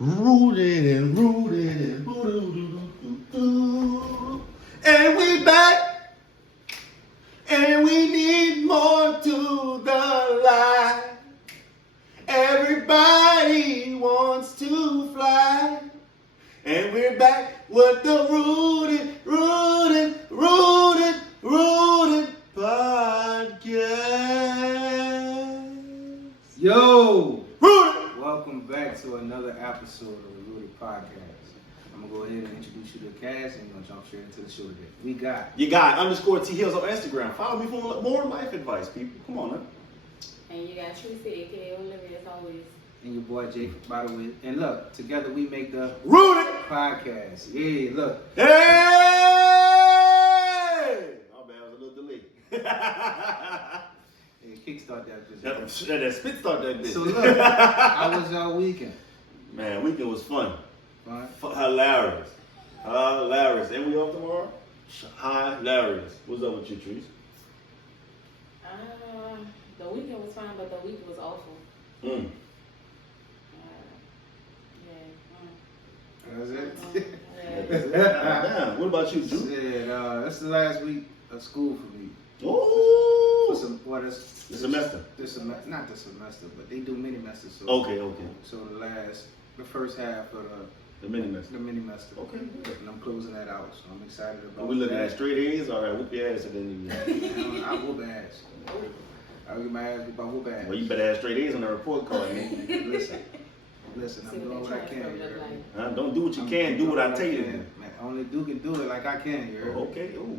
Rooted and rooted and boo-doo-doo-doo-doo-doo. And we back, and we need more to the light. Everybody wants to fly, and we're back with the rooted podcast. Yo! Rooted! Welcome back to another episode of the Rooted Podcast. I'm gonna go ahead and introduce you to the cast and we're gonna jump straight into the show today. We got You got _T Hills on Instagram. Follow me for more life advice, people. Come on, man. And you got Tracy, aka Olivia, as always. and your boy Jake, by the way. And look, together we make the Rooted! podcast. Yeah, look. Hey! My bad, was a little delayed. Hey, kickstart that bitch. that spit start that bitch. So look, how was y'all weekend? Man, weekend was fun. Fun? Hilarious. Hilarious. And we off tomorrow? Hilarious. What's up with you, Trees? The weekend was fine, but the week was awful. That's it? Damn. What about you, Drew? Shit, that's the last week of school for me. Oh! The semester. Not the semester, but they do mini semesters. So, Okay. So the first half of The mini semester. the mini semester. Okay, good. And I'm closing that out, so I'm excited about Are we looking that. at straight A's? All right, whoop your ass at the end of the year. I whoop ass. I'll get my ass whooped by whoop ass. Well, you better have straight A's on the report card, man. Listen, I'm doing what I can. You heard me? Don't do what you can, do what I tell you to do. Man, only Duke can do it like I can. You heard me? Okay, ooh.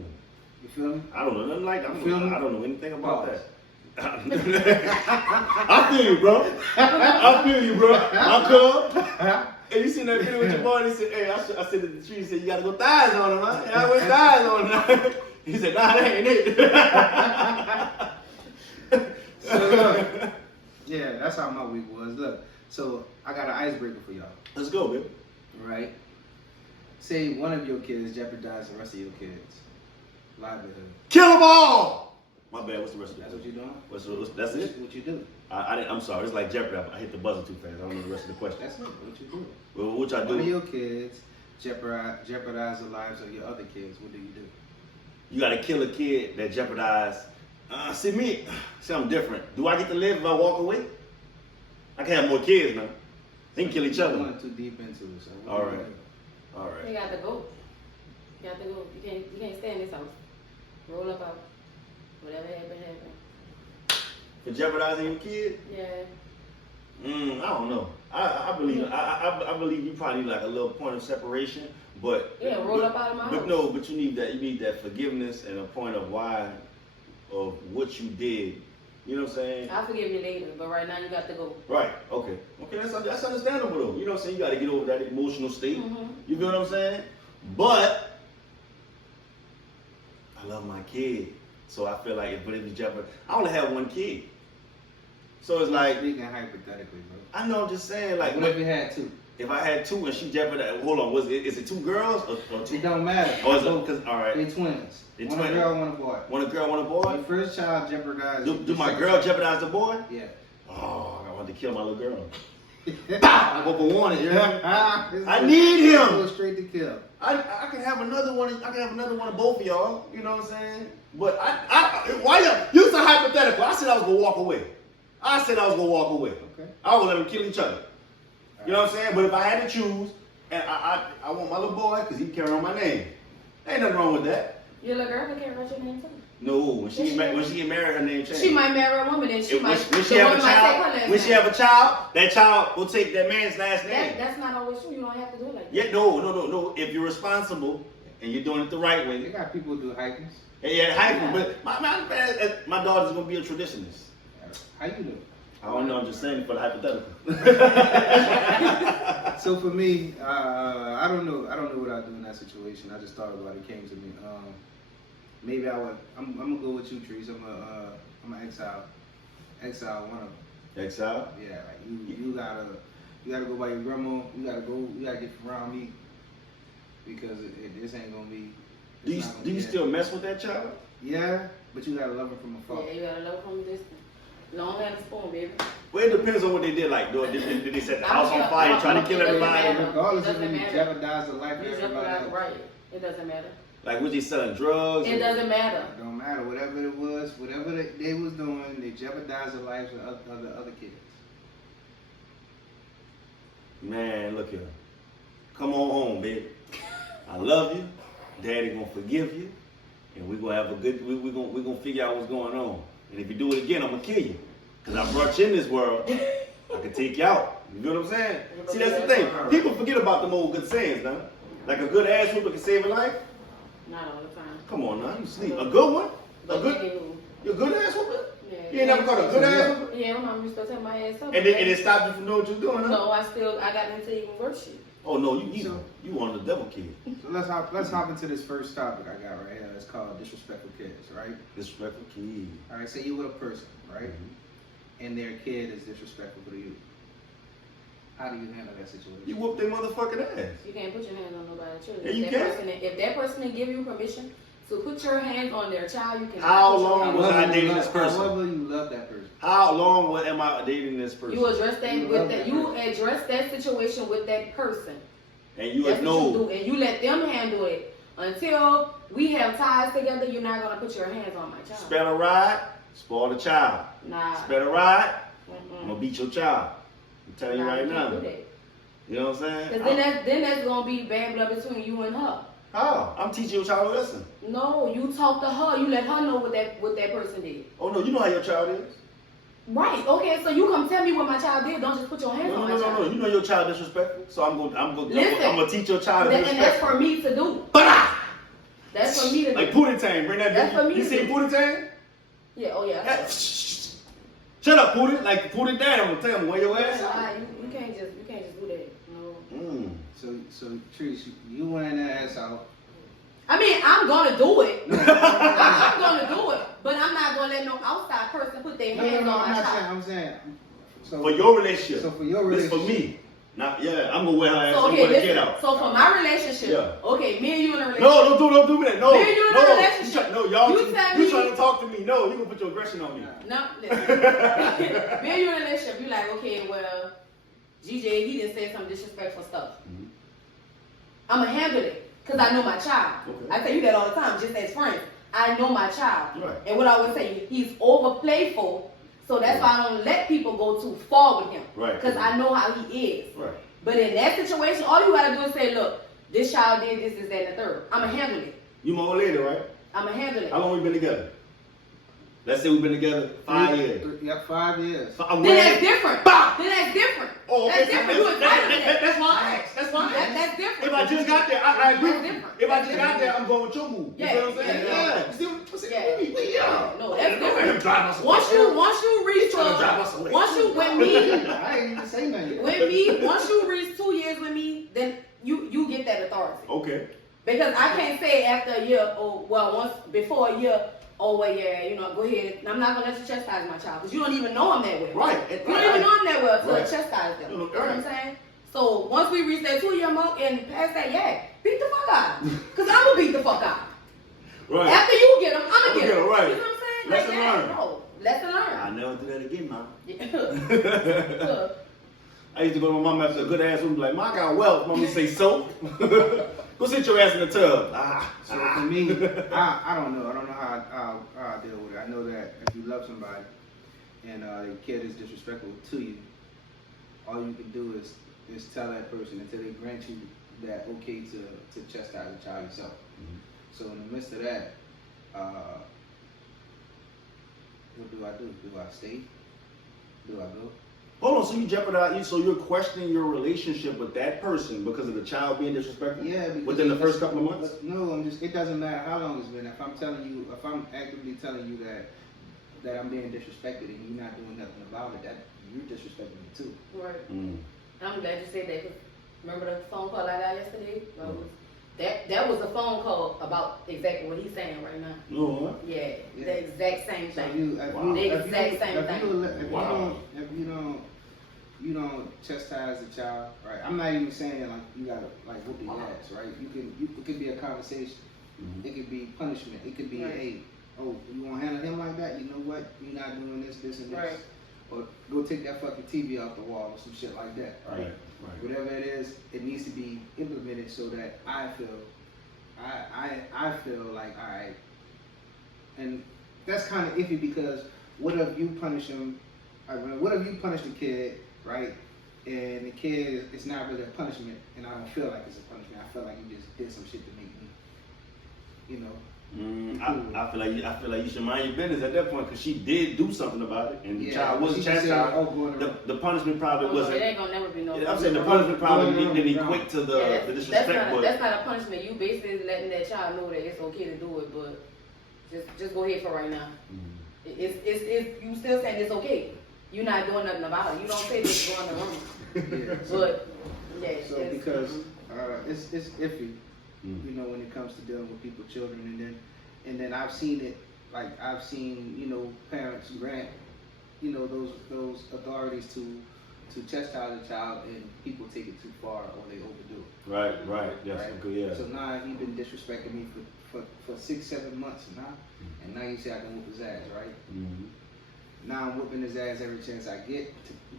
You feel me? I don't know nothing like that. I don't know anything about Pause. that. I feel you, bro. I feel you, bro. I'm cool. Hey, you seen that video with your boy? He said, hey, I said to the tree, he said, you gotta go thighs on him, huh? Yeah, I went thighs on him. He said, nah, that ain't it. So look, yeah, that's how my week was. Look, so I got an icebreaker for y'all. Let's go, baby. Right? Say one of your kids jeopardized the rest of your kids' livelihood. Kill them all! My bad, what's the rest of That's that? what you're doing? That's it? What you do? I'm sorry, it's like Jeopardy. I hit the buzzer too fast. I don't know the rest of the question. That's it. What you do? Well, what y'all One of do? your kids jeopardize the lives of your other kids. What do you do? You gotta kill a kid that jeopardized. See, I'm different. Do I get to live if I walk away? I can have more kids now. They can kill each I other. went too deep into it. So All right. You got to go. You got to go. You can't stay in this house. Roll up out. Whatever happened. For jeopardizing your kid? Yeah. I don't know. I believe I believe you probably need like a little point of separation, but Roll up out of my house. But you need that forgiveness and a point of why of what you did. You know what I'm saying? I'll forgive you later, but right now you got to go. Right. Okay. That's understandable though. You know what I'm saying? You got to get over that emotional state. Mm-hmm. You feel what I'm saying? But I love my kid, so I feel like if it's jeopardy, I only have one kid, so it's like Speaking hypothetically, bro. I know. I'm just saying, like, What if you had two? if I had two and she jeopardized, hold on, is it two girls or two? It don't matter. Oh, is it? Cause all right, They twins. They One twins. a girl, one a boy. one a girl, one a boy. Your first child jeopardized. Do my girl jeopardize the boy? Yeah. Oh, I want to kill my little girl. I go for one. I need him. Go straight to kill. I can have another one. I can have another one of both of y'all. You know what I'm saying? But why you said hypothetical? I said I was gonna walk away. I was gonna walk away. Okay. I was gonna let them kill each other. You know what I'm saying? But if I had to choose, and I want my little boy because he carry on my name. Ain't nothing wrong with that. Your little girl can carry out your name too. No, when she get married, her name changes. She might marry a woman and she might. When she have a child, that child will take that man's last name. That's not always true. You don't have to do it like that. Yeah, no. If you're responsible and you're doing it the right way. They got people who do hikings. Yeah, hyper, but my daughter's gonna be a traditionalist. How you do? I don't know. I'm just saying it for the hypothetical. So for me, I don't know what I'd do in that situation. I just thought about it. It came to me. Maybe I would. I'm gonna go with you, Trees. I'm gonna exile one of them. Exile? Yeah, like you gotta go by your grandma. You gotta get around me because this ain't gonna be. Do you still mess with that child? Yeah, but you gotta love her from afar. Yeah, you gotta love from a distance. Long and a spoon, baby. Well, it depends on what they did. Like, did they set the house on fire trying to kill everybody? Regardless if you jeopardize the life of everybody else. Right. It doesn't matter. Like, was they selling drugs? It doesn't matter. It don't matter. Whatever it was, whatever they was doing, they jeopardized the lives of the other kids. Man, look here. Come on home, baby. I love you. Daddy gonna forgive you, and we gonna have a good. We gonna figure out what's going on. And if you do it again, I'm gonna kill you. Cause I brought you in this world. I can take you out. You know what I'm saying? See, that's the thing. People forget about them old good sayings, now. Like a good ass whooping can save a life. Not all the time. Come on now, you sleep. A good one? You a good ass whooping? Yeah. You ain't never caught a good ass whooping? Yeah, my mom used to tell my ass up. And it stopped you from doing what you're doing, huh? No, I got into even worse shit. Oh no, you one of the devil kids. So let's hop into this first topic I got right here. It's called disrespectful kids, right? Disrespectful kids. All right, say you with a person, right? And their kid is disrespectful to you. How do you handle that situation? You whoop their motherfucking ass. You can't put your hands on nobody's children. Yeah, you can. If that person didn't give you permission to put your hands on their child, you can. How long was I dating this person? However you love that person. How long am I dating this person? You address that situation with that person. And you That's know. what you do, and you let them handle it until we have ties together. You're not gonna put your hands on my child. Spare a ride, spoil the child. Nah. Spare a ride, Mm-mm. I'm gonna beat your child. I'm telling you right now. Can't do that. You know what I'm saying? Cause then that's gonna be bad blood between you and her. How? I'm teaching your child a lesson. No, you talk to her. You let her know what that person did. Oh no, you know how your child is. Right. Okay. So you come tell me what my child did. Don't just put your hands on my child. No. You know your child disrespectful, so I'm gonna teach your child to And that's disrespect. for me to do. That's for me to do. Like Pootie Tang, bring that. That's for me You to seen do. Pootie Tang? Yeah. Oh yeah. Yeah. Shut up, Pootie. Like Pootie Tang, I'm gonna tell him where your ass at. You can't just do that. No. So Trees, you wearing that ass out. I mean, I'm gonna do it. I'm gonna do it, but I'm not gonna let no outside person put their hands on my child. I'm saying. So For your relationship. So for your relationship. This for me. Not I'm gonna wear her ass. So I'm okay, gonna get listen. out. So for my relationship, Yeah. okay, me and you in a relationship. No, don't do that. No, Me and you in a no. relationship. No, y'all. You tell me- trying to talk to me? No, you gonna put your aggression on me. No, listen. Me and you in a relationship. You like, okay, well, GJ, he didn't say some disrespectful stuff. Mhm. I'ma handle it. Because I know my child. Okay. I tell you that all the time, just as friends. I know my child. Right. And what I always say, he's over playful, so that's why I don't let people go too far with him. Right. Because I know how he is. Right. But in that situation, all you gotta do is say, look, this child did this, that, and the third. I'ma handle it. You my old lady, right? I'ma handle it. How long we been together? Let's say we've been together 5 years. Yeah, 5 years. I'm Then wearing- that's different. Bah! Then that's different. Oh, okay. That's different. You entitled to that. That's why I asked. That's why I asked. That's different. If I just got there, I agree. That's different. If I That's just got different. there, I'm going with your move. Yeah, You know what I'm saying? yeah. Yeah. See what Yeah. we young. No, that's different. Drive us away. Once you reach Trying to drive us away. once you I ain't even say nothing. once you reach 2 years with me, then you get that authority. Okay. Because I can't say after a year or once before a year, oh well, yeah, go ahead. I'm not gonna let you chastise my child because you don't even know him that well. Right. You don't even know him that well to Right. chastise them. You know what I'm Right. saying? So once we reach that 2 year mark and past that, yeah, beat the fuck out. Cause I'm gonna beat the fuck out. Right. After you get them, I'm gonna get get 'em, them. right. You know what I'm saying? Lesson learned. No, lesson I learned. never do that again, man. Yeah. I used to go to my mom after a good ass woman, like, "Mom, I got wealth." Mommy say, "So." Go sit your ass in the tub. So for me, I don't know. I don't know how I deal with it. I know that if you love somebody and their kid is disrespectful to you, all you can do is tell that person until they grant you that okay to chastise the child yourself. Mhm. So in the midst of that, what do I do? Do I stay? Do I go? Hold on, so you jeopardize, so you're questioning your relationship with that person because of the child being disrespectful? Yeah. Because Within the first couple of months? No, it doesn't matter how long it's been. If I'm actively telling you that I'm being disrespected and you're not doing nothing about it, that you're disrespecting me too. Right. Mm. I'm glad you said that. 'Cause remember the phone call I got yesterday? That was a phone call about exactly what he's saying right now. No, what? Yeah, Yeah. the exact same So thing. Wow. The exact same thing. If you don't chastise the child, right? I'm not even saying like you gotta like whoop their ass, right? It could be a conversation. Mhm. It could be punishment. It could be Right. hey, oh, you want to handle him like that? You know what? You're not doing this, this, and this. Right. Or go take that fucking TV off the wall or some shit like that. Right. Whatever it is, it needs to be implemented so that I feel like, all right. And that's kind of iffy because what if you punish him? What if you punish the kid, right? And the kid, it's not really a punishment, and I don't feel like it's a punishment. I feel like you just did some shit to make me, you know. I feel like you should mind your business at that point because she did do something about it, and the child wasn't chastised. The punishment probably wasn't. It ain't gonna never be no. I'm saying the punishment probably didn't equate to the disrespect. That's not a punishment. You basically letting that child know that it's okay to do it, but just go ahead for right now. It's you still saying it's okay. You're not doing nothing about it. You don't say this going the wrong. But yeah. So because it's iffy. You know, when it comes to dealing with people's children, and then I've seen it, like I've seen, you know, parents grant, you know, those authorities to chastise a child, and people take it too far or they overdo it. Right. Yes, right? good, yeah. So now he's been disrespecting me for 6-7 months now, and now you say I can whoop his ass, right? Now I'm whooping his ass every chance I get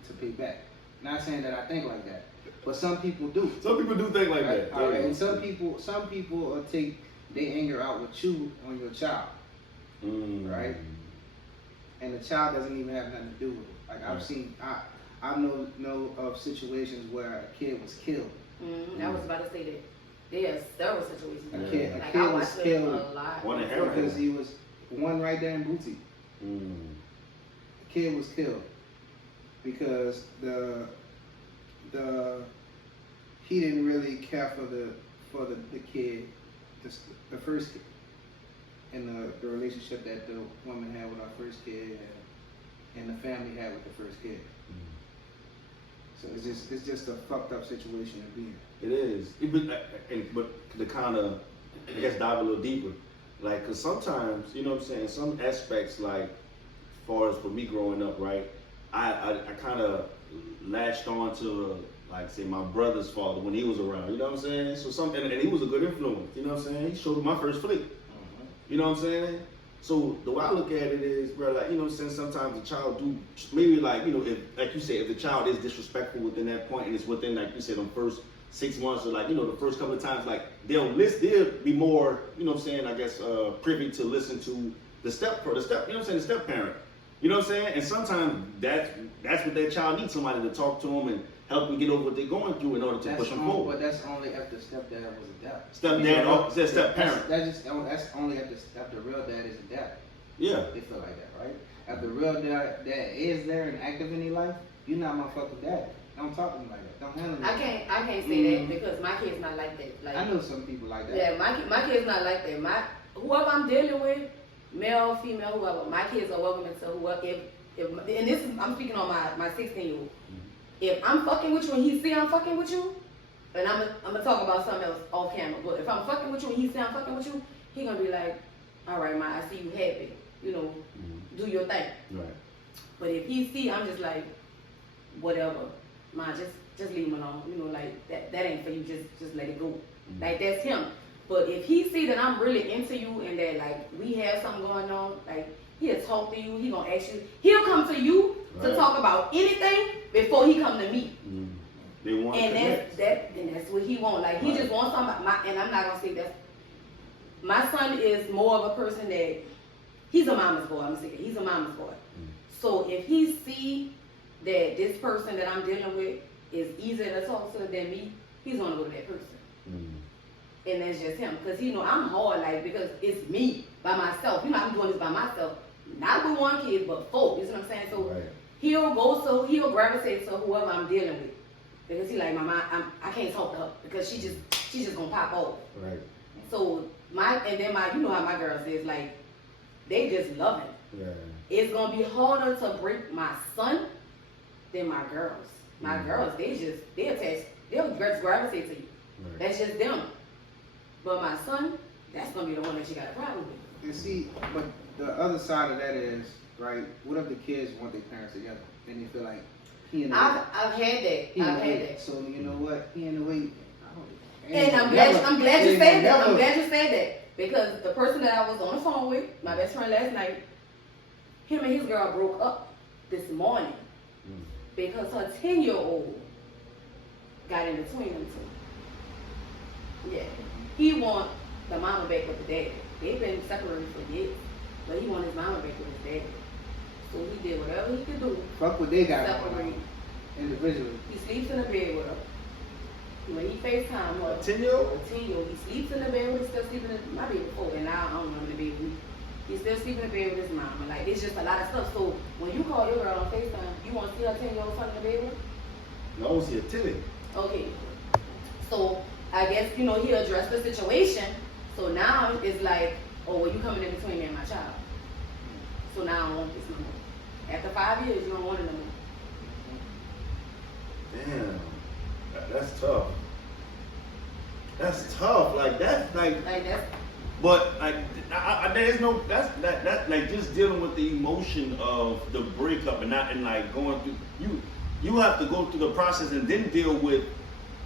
to pay back. Not saying that I think like that. But some people do. Some people do think like that. All right. And some people take their anger out with you on your child. Right? And the child doesn't even have nothing to do with it. Like I've seen, I know of situations where a kid was killed. I was about to say that. There's several situations. A kid was killed. One in because he was one right there in Booty. The kid was killed because he didn't really care for the kid, the first kid, and the relationship that the woman had with our first kid and the family had with the first kid. So it's just a fucked up situation to be in. It is. But to kind of, I guess, dive a little deeper, like, cause sometimes, you know what I'm saying, some aspects, like, as far as for me growing up, right, I kind of latched on to, like, say, my brother's father when he was around, you know what I'm saying? So and he was a good influence, you know what I'm saying? He showed me my first flick, you know what I'm saying? So the way I look at it is, bro, like, you know what I'm saying, sometimes the child do, maybe like, you know, if, like you said, if the child is disrespectful within that point and it's within, like you said, them first 6 months or like, you know, the first couple of times, like, they'll be more, you know what I'm saying, I guess, privy to listen to the step, you know what I'm saying, the step parent. You know what I'm saying? And sometimes that's what that child needs, somebody to talk to them and help them get over what they're going through in order to push them forward. But that's only if the stepdad was a dad. Stepdad, step parent. That's only if the real dad is a dad. Yeah. They feel like that, right? If the real dad is there and active in your life, you're not my fucking dad. Don't talk to me like that. Don't handle me. I can't say that because my kid's not like that. Like, I know some people like that. Yeah, my kid's not like that. Whoever I'm dealing with, male, female, whoever, my kids are welcome to whoever. And this is, I'm speaking on my 16-year-old. If I'm fucking with you and he see I'm fucking with you, and I'm gonna talk about something else off camera, but if I'm fucking with you and he see I'm fucking with you, he gonna be like, all right, ma, I see you happy, you know, do your thing. Right. But if he see I'm just like, whatever, ma, just leave him alone, you know, like that ain't for you, just let it go. Like that's him. But if he see that I'm really into you and that like we have something going on, like he'll talk to you, he gonna ask you, he'll come to you to talk about anything before he come to me. They want and that's what he want. Like he just wants somebody. And I'm not gonna say that. My son is more of a person that he's a mama's boy. I'm saying he's a mama's boy. So if he see that this person that I'm dealing with is easier to talk to than me, he's gonna go to that person. And that's just him. Because you know I'm hard, like, because it's me by myself. You know, I'm doing this by myself. Not with one kid, but 4. You see what I'm saying? So he'll gravitate to whoever I'm dealing with. Because he like, Mama, I can't talk to her because she's just gonna pop off. Right. So you know how my girls is, like, they just love him. Yeah. It's gonna be harder to break my son than my girls. My girls, they'll gravitate to you. Right. That's just them. But my son, that's gonna be the one that you got a problem with. And see, but the other side of that is, right, what if the kids want their parents together? And they feel like he in the way. I've had that. So you know what? He in the way. And I'm glad you said that. I'm glad you said that. Because the person that I was on the phone with, my best friend last night, him and his girl broke up this morning because her 10-year-old got in between them two. Yeah. He want the mama back with the dad. They've been separated for years, but he want his mama back with his dad. So he did whatever he could do. Fuck what they got separate individually. He sleeps in the bed with her. When he FaceTime her, 10-year-old? 10-year-old, he sleeps in the bed with her, still sleeping in my bed before, and now I don't know the bed with me. He's still sleeping in the bed with his mama. Like, it's just a lot of stuff. So when you call your girl on FaceTime, you want to see her 10-year-old son in the bed with her? I want to see a titty. Okay. So I guess, he addressed the situation. So now it's like, oh, well, you coming in between me and my child. So now I don't want this no more. After 5 years, you don't want it no more. Damn. That's tough. That's tough. Like that's like that's. But like, there's no. That's like just dealing with the emotion of the breakup and like going through. You have to go through the process and then deal with.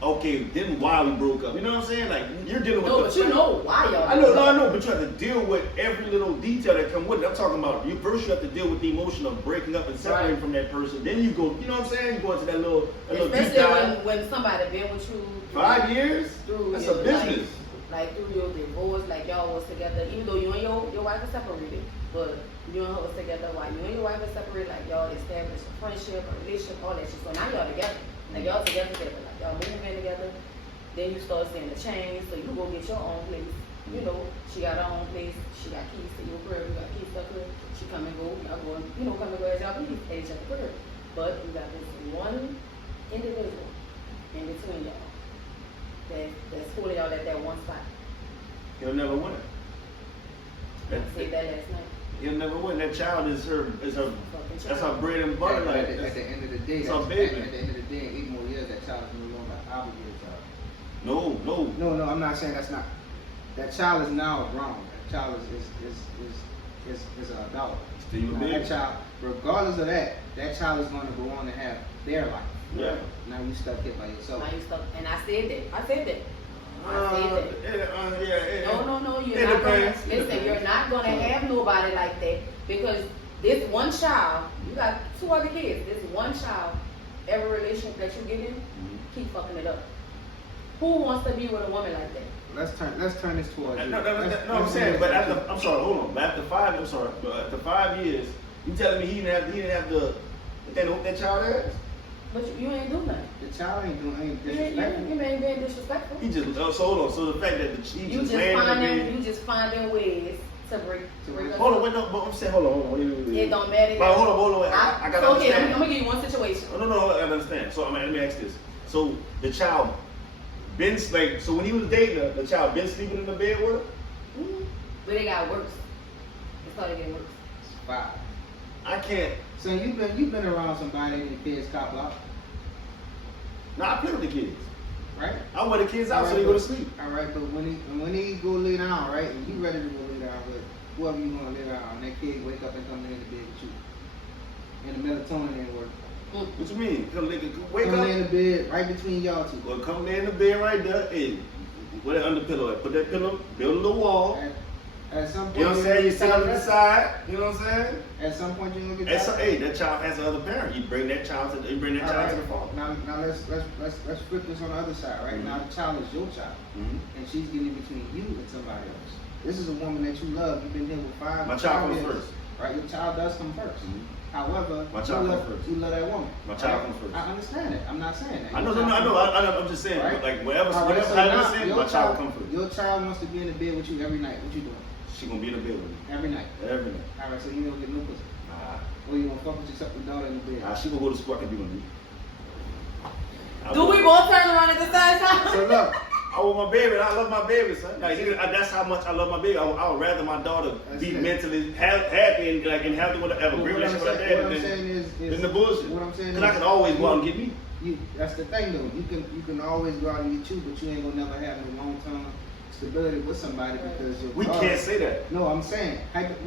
Okay, then why we broke up? You know what I'm saying? Like you're dealing with. No, but you know why y'all. I know, but you have to deal with every little detail that come with it. I'm talking about first you have to deal with the emotion of breaking up and separating from that person. Then you go, you know what I'm saying? You go into that little especially deep when somebody been with you 5 years. Through That's a business. Like through your divorce, like y'all was together, even though you and your wife are separated, but you and her was together while you and your wife are separated, like y'all established a friendship, a relationship, all that shit. So now y'all together. Like y'all together, like y'all moving in together. Then you start seeing the change, so you go get your own place. She got her own place. She got keys to your crib. You got keys to her crib. She come and go. Y'all go, come and go as y'all please at each other's crib. But you got this one individual in between y'all that's holding y'all at that one spot. He'll never win. I said that last night. He'll never win. That child is her. That's her bread and butter. At Like the end of the day, that's her baby. At the end of the day, in 8 more years, that child is no longer obligated to her. No. No, I'm not saying that's not. That child is now grown. That child is an adult. Still your baby. That child, regardless of that child is going to go on and have their life. Yeah. Now you stuck here by yourself. Now you stuck, and I said that. I said that. No, you're not gonna listen. You're not gonna have nobody like that because this one child, you got 2 other kids. This one child, every relationship that you get in, keep fucking it up. Who wants to be with a woman like that? Let's turn this towards you. No, I'm saying, but I'm sorry, hold on. But after 5 years, you telling me he didn't have that child has? But you ain't doing nothing. The child ain't doing anything. You ain't being disrespectful. He just so hold on. So the fact that you just finding ways to break up. Hold on, wait, no, but I'm saying, hold on. Wait. It don't matter. But hold on, wait. I gotta understand. Okay, I'm gonna give you one situation. No, I understand. So let me ask this. So the child been like, so when he was dating her, the child been sleeping in the bed with her? Mm-hmm. But it got worse. It started getting worse. It's 5. I can't. So you've been around somebody and the kids cop out? No, I play with the kids. Right? I wear the kids out so they go to sleep. Alright, but when he go lay down, right, and you ready to go lay down with whoever you want to lay down, and that kid wake up and come in the bed with you. And the melatonin ain't working. What you mean? Wake come up. lay in the bed right between y'all two. Well, come lay in the bed right there. Hey, where that under pillow at? Put that pillow, build a little wall. At some point, you know what I'm saying? You sit on the side. You know what I'm saying? At some point, you look at that. Hey, that child has another parent. You bring that child to the father. Now let's flip this on the other side, right? Now the child is your child, and she's getting between you and somebody else. This is a woman that you love. You've been here with 5. My child comes first. Right, your child does come first. However, my child comes first. You love that woman. My child comes first. I understand it. I'm not saying that. I know. I'm just saying, right? Like wherever my child comes first. Your child wants to be in the bed with you every night. What you doing? She gonna be in the bed with me. Every night. Every night. All right, so you don't get no pussy. Nah. Or you gonna fuck with your daughter in the bed? Nah, she gonna go to school. I can be with me. Do we both turn around at the same time? So look. I want my baby. I love my baby, son. Like, that's how much I love my baby. I would rather my daughter be mentally happy and have a great relationship with her dad than the bullshit. What I'm saying is, because I can always go out and get me. That's the thing, though. You can always go out and get you, but you ain't gonna never have no long-term stability with somebody because we can't say that. No, I'm saying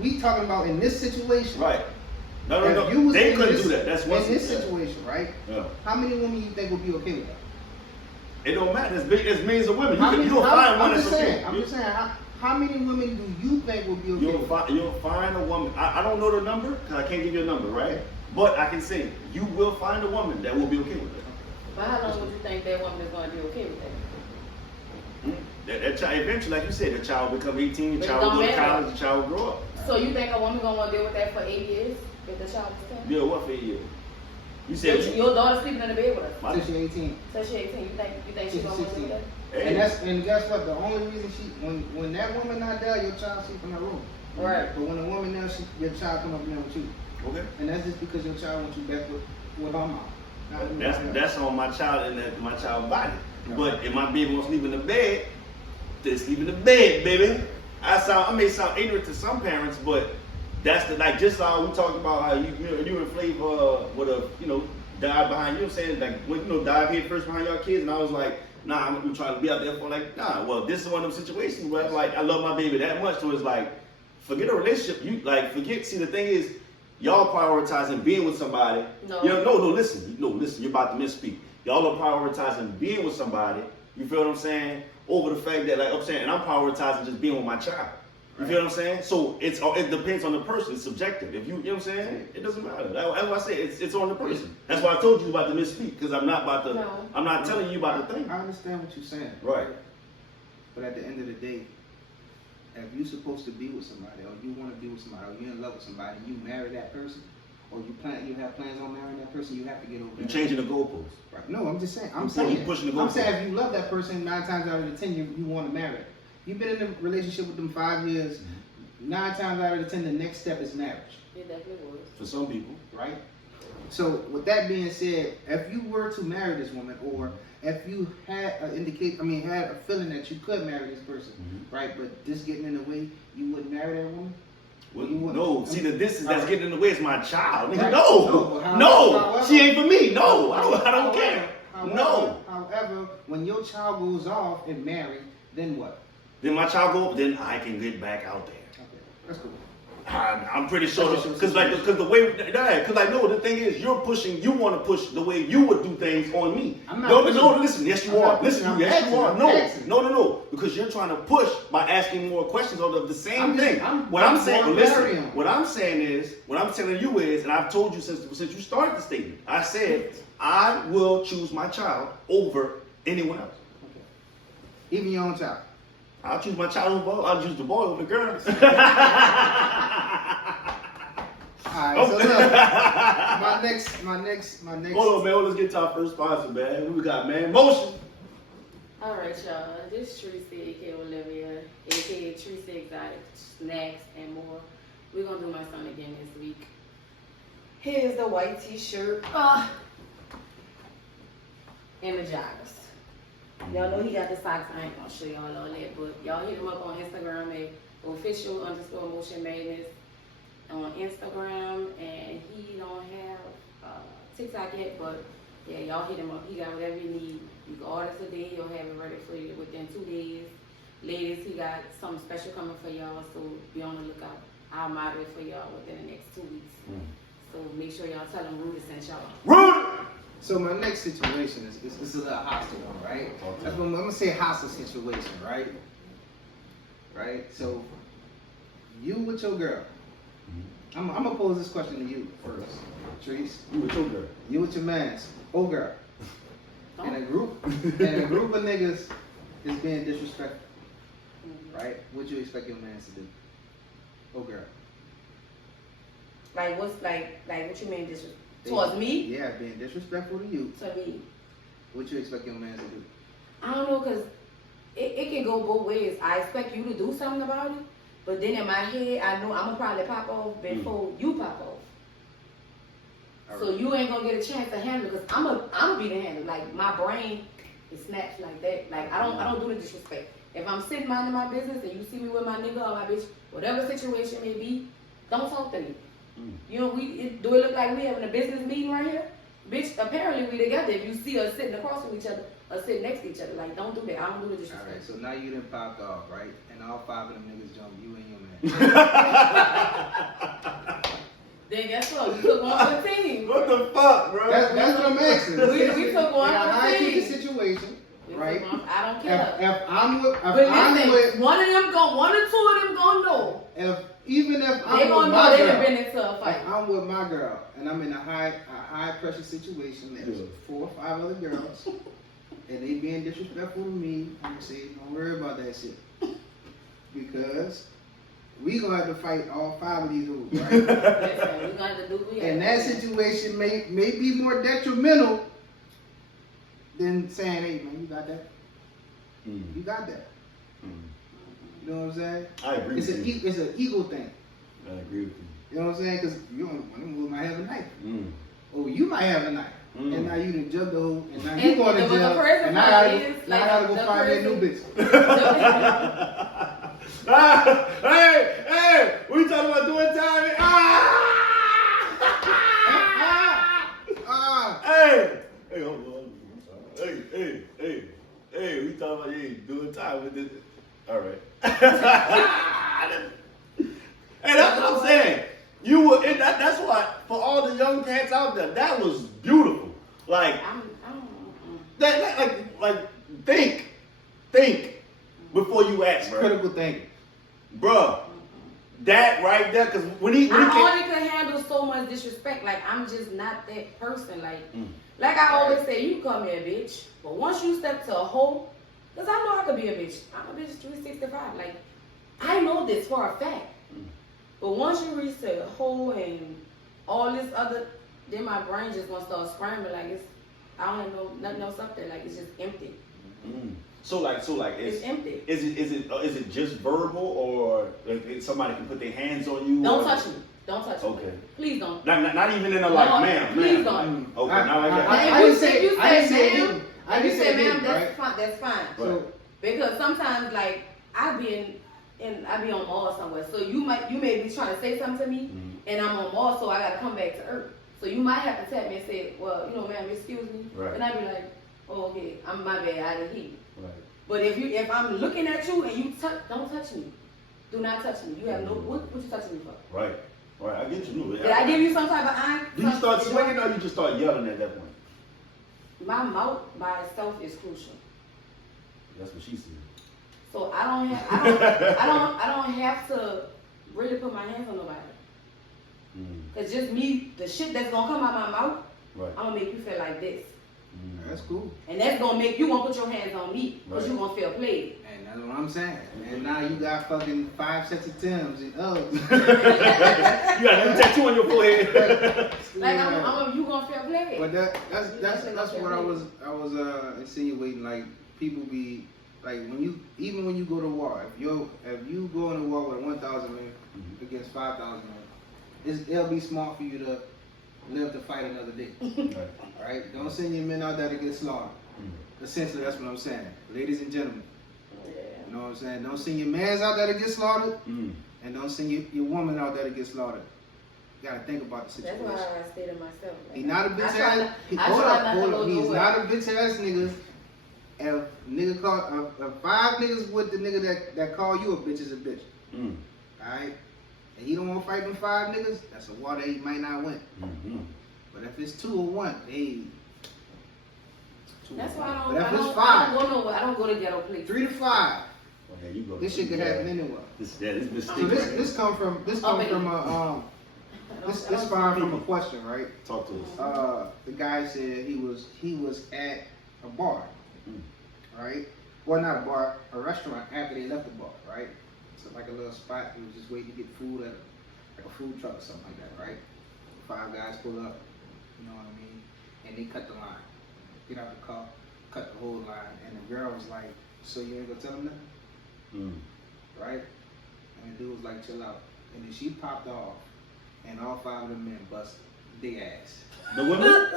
we talking about in this situation. Right. No. They couldn't do that. That's one. In this situation, right? Yeah. How many women you think would be okay with that? It don't matter. There's millions of women. You can find one that's okay. I'm just saying. How many women do you think will be okay with it? You'll find a woman. I don't know the number because I can't give you a number, right? But I can say you will find a woman that will be okay with it. But how long would you think that woman is going to be okay with that? That child, eventually, like you said, the child will become 18, the But child it will go don't to matter. college, the child will grow up. So you think a woman gonna want to deal with that for 8 years if the child is 10? Yeah, what for a year? You said Your daughter sleeping in the bed with us. Till she's 18. So she 18. You think Till she's she's gonna want to do 16. that? Hey. And guess what? The only reason when that woman not there, your child sleep in her room. Right. But when a woman there, your child come up there with you. Okay. And that's just because your child wants you back with her mom. That's on my child and my child's body. No. But if my baby wants to sleep in the bed, they sleep in the bed, baby. I may sound ignorant to some parents, but that's just how we talked about how you and Flavor would have died behind you. I'm saying like when dive head first behind y'all kids, and I was like, nah, I'm gonna try to be out there for like, nah. Well, this is one of them situations where like I love my baby that much, so it's like forget a relationship. See the thing is, y'all prioritizing being with somebody. No. Listen, you're about to misspeak. Y'all are prioritizing being with somebody. You feel what I'm saying? Over the fact that like I'm saying, and I'm prioritizing just being with my child. You feel what I'm saying? So it depends on the person. It's subjective. If you know what I'm saying, it doesn't matter. That's why I say it's on the person. That's why I told you about to misspeak because I'm not about to. No. I'm not telling you about the thing. I understand what you're saying. Right. But at the end of the day, if you're supposed to be with somebody, or you want to be with somebody, or you're in love with somebody, you marry that person, or you have plans on marrying that person, you have to get over You're that. changing the goalposts. Right. No, I'm just saying. You're pushing the I'm goalposts. saying if you love that person, 9 times out of the 10, you want to marry. You've been in a relationship with them 5 years. 9 times out of the 10, the next step is marriage. It definitely was. For some people. Right? So with that being said, if you were to marry this woman, or if you had had a feeling that you could marry this person, right? But this getting in the way, you wouldn't marry that woman? Well, You wouldn't. no, see the distance that's Alright. getting in the way is my child. Nigga, Right. no, However- she ain't for me. No, I don't care. No. However, when your child goes off and married, then what? Then my child go up, then I can get back out there. Okay, that's cool. I'm pretty sure, because the way, because I know the thing is, you want to push the way you would do things on me. I'm not No, pushing. listen, yes you I'm are. not pushing, Listen, I'm yes asking, you are. I'm No, asking. no, because you're trying to push by asking more questions of the same thing. What I'm saying is, what I'm telling you is, and I've told you since you started the statement, I said, I will choose my child over anyone else. Okay. Even your own child. I'll choose my child over boy. I'll choose the boy over the girls. Alright, so look, my next. Hold on, man. Let's get to our first sponsor, man. Who we got, man? Motion. All right, y'all. This is Teresa, aka Olivia, aka Teresa Exotic Snacks and more. We're gonna do my son again this week. Here's the white t-shirt and the joggers. Y'all know he got the socks. I ain't gonna show y'all all that, but y'all hit him up on Instagram at official_motion madness on Instagram, and he don't have TikTok yet, but yeah, y'all hit him up. He got whatever you need. You can order today. He'll have it ready for you within 2 days. Ladies, he got something special coming for y'all, so be on the lookout. I'll model it for y'all within the next 2 weeks. So make sure y'all tell him Rudy sent y'all. Rudy! So my next situation is a little hostile one, right? That's what I'm gonna say, hostile situation, right? Right. So you with your girl. I'm gonna pose this question to you first, Trees. You with your girl. You with your mans, old girl, and a group of niggas is being disrespectful, right? What you expect your mans to do, old girl? Like what's like what you mean towards me? Yeah, being disrespectful to you. To me. What you expect your mans to do? I don't know, cause it can go both ways. I expect you to do something about it, but then in my head I know I'm gonna probably pop off before you pop off. All So right. you ain't gonna get a chance to handle it, cause I'm be the handler. Like my brain is snatched like that. Like I don't do the disrespect. If I'm sitting minding my business and you see me with my nigga or my bitch, whatever situation may be, don't talk to me. You know, do it look like we having a business meeting right here? Bitch, apparently we together. If you see us sitting across from each other or sitting next to each other, like don't do that. I don't do the disrespect. Alright, so now you done popped off, right? And all 5 of them niggas jumped you and your man. Then guess what? We took one for the team. What the fuck, bro? That's what I'm asking. We took one Now, for how the I keep the team. situation. We right? I don't care. If I'm with, But listen, one or two of them gonna know. Even if They I'm gonna with know my they girl, done been into a fight. if I'm with my girl and I'm in a high pressure situation, there's 4 or 5 other girls, and they being disrespectful to me, I'm gonna say, don't worry about that shit, because we gonna have to fight all 5 of these dudes, right? Listen, we gonna have to do what we have And to that do. situation may be more detrimental than saying, hey man, you got that? You got that. You know what I'm saying? I agree with you. It's an ego thing. I agree with you. You know what I'm saying? Because you don't might have a knife. Oh, you might have a knife. And now you done jumped the hole, and now you going to jail. And now I gotta go find me a new bitch. Hey, we talking about doing time? Hey, hold on. Hey, we talking about doing time with this. All right. Hey, that's what I'm saying. You were, and that's why for all the young cats out there, that was beautiful. Like, think before you act, bro. Critical thinking, Bruh, that right there, because when he I only can handle so much disrespect. Like, I'm just not that person. Like I always say, you come here, bitch. But once you step to a hoe, because I know I could be a bitch. I'm a bitch 365. Like, I know this for a fact. But once you reach the hoe and all this other, then my brain just gonna start scrambling. Like, I don't have nothing else up there. Like, it's just empty. So like, It's empty. Is it just verbal, or like, somebody can put their hands on you? Don't touch me. Don't touch me. Okay. Please don't. Not even in a like, No, ma'am. please don't. Okay, now I get it. I didn't say If you say him, ma'am, right? that's fine. Right. Because sometimes, like, I be on mall somewhere, so you may be trying to say something to me, and I'm on mall, so I gotta come back to earth. So you might have to tap me and say, well, ma'am, excuse me, Right. and I be like, oh, okay, I'm my bad, I didn't hear you. Right. But if I'm looking at you and you don't touch me, do not touch me. You have no what you touching me for? Right. I get you. Did I give you some type of eye? Do you start swinging, or you just start yelling at that point? My mouth by itself is crucial. That's what she said. So I don't have to really put my hands on nobody. Cause just me, the shit that's gonna come out my mouth, Right. I'm gonna make you feel like this. That's cool. And that's gonna make you want to put your hands on me, cause Right. you gonna feel played. And that's what I'm saying. And now you got fucking 5 sets of Timbs and Uggs. You got a tattoo on your forehead. Like you gonna feel played. But that's what I was insinuating. Like, people be like, when you go to war, if you go in a war with 1,000 men against 5,000 men, it'll be smart for you to live to fight another day. Right? Don't send your men out there to get slaughtered. Essentially, that's what I'm saying. Ladies and gentlemen. You know what I'm saying? Don't send your mans out there to get slaughtered, and don't send your woman out there to get slaughtered. You gotta think about the situation. That's why I stay to myself. He's not a bitch ass. Hold up. He's not a bitch ass nigga. If 5 niggas with the nigga that call you a bitch is a bitch. Alright? And he don't want to fight them 5 niggas, that's a war that he might not win. But if it's 2 or 1, hey. That's why I don't go to ghetto places. 3 to 5. Okay, you go. This shit could happen anywhere. This This come from a from a question, right? Talk to us. The guy said he was at a bar, right? Well, not a bar, a restaurant after they left the bar, right? So like a little spot. He was just waiting to get food at like a food truck or something like that, right? 5 guys pull up, you know what I mean? And they cut the line. Get out the car, cut the whole line, and the girl was like, "So you ain't gonna tell him nothing?" Right? And the dude was like, "Chill out." And then she popped off, and all 5 of them men busted their ass. The women?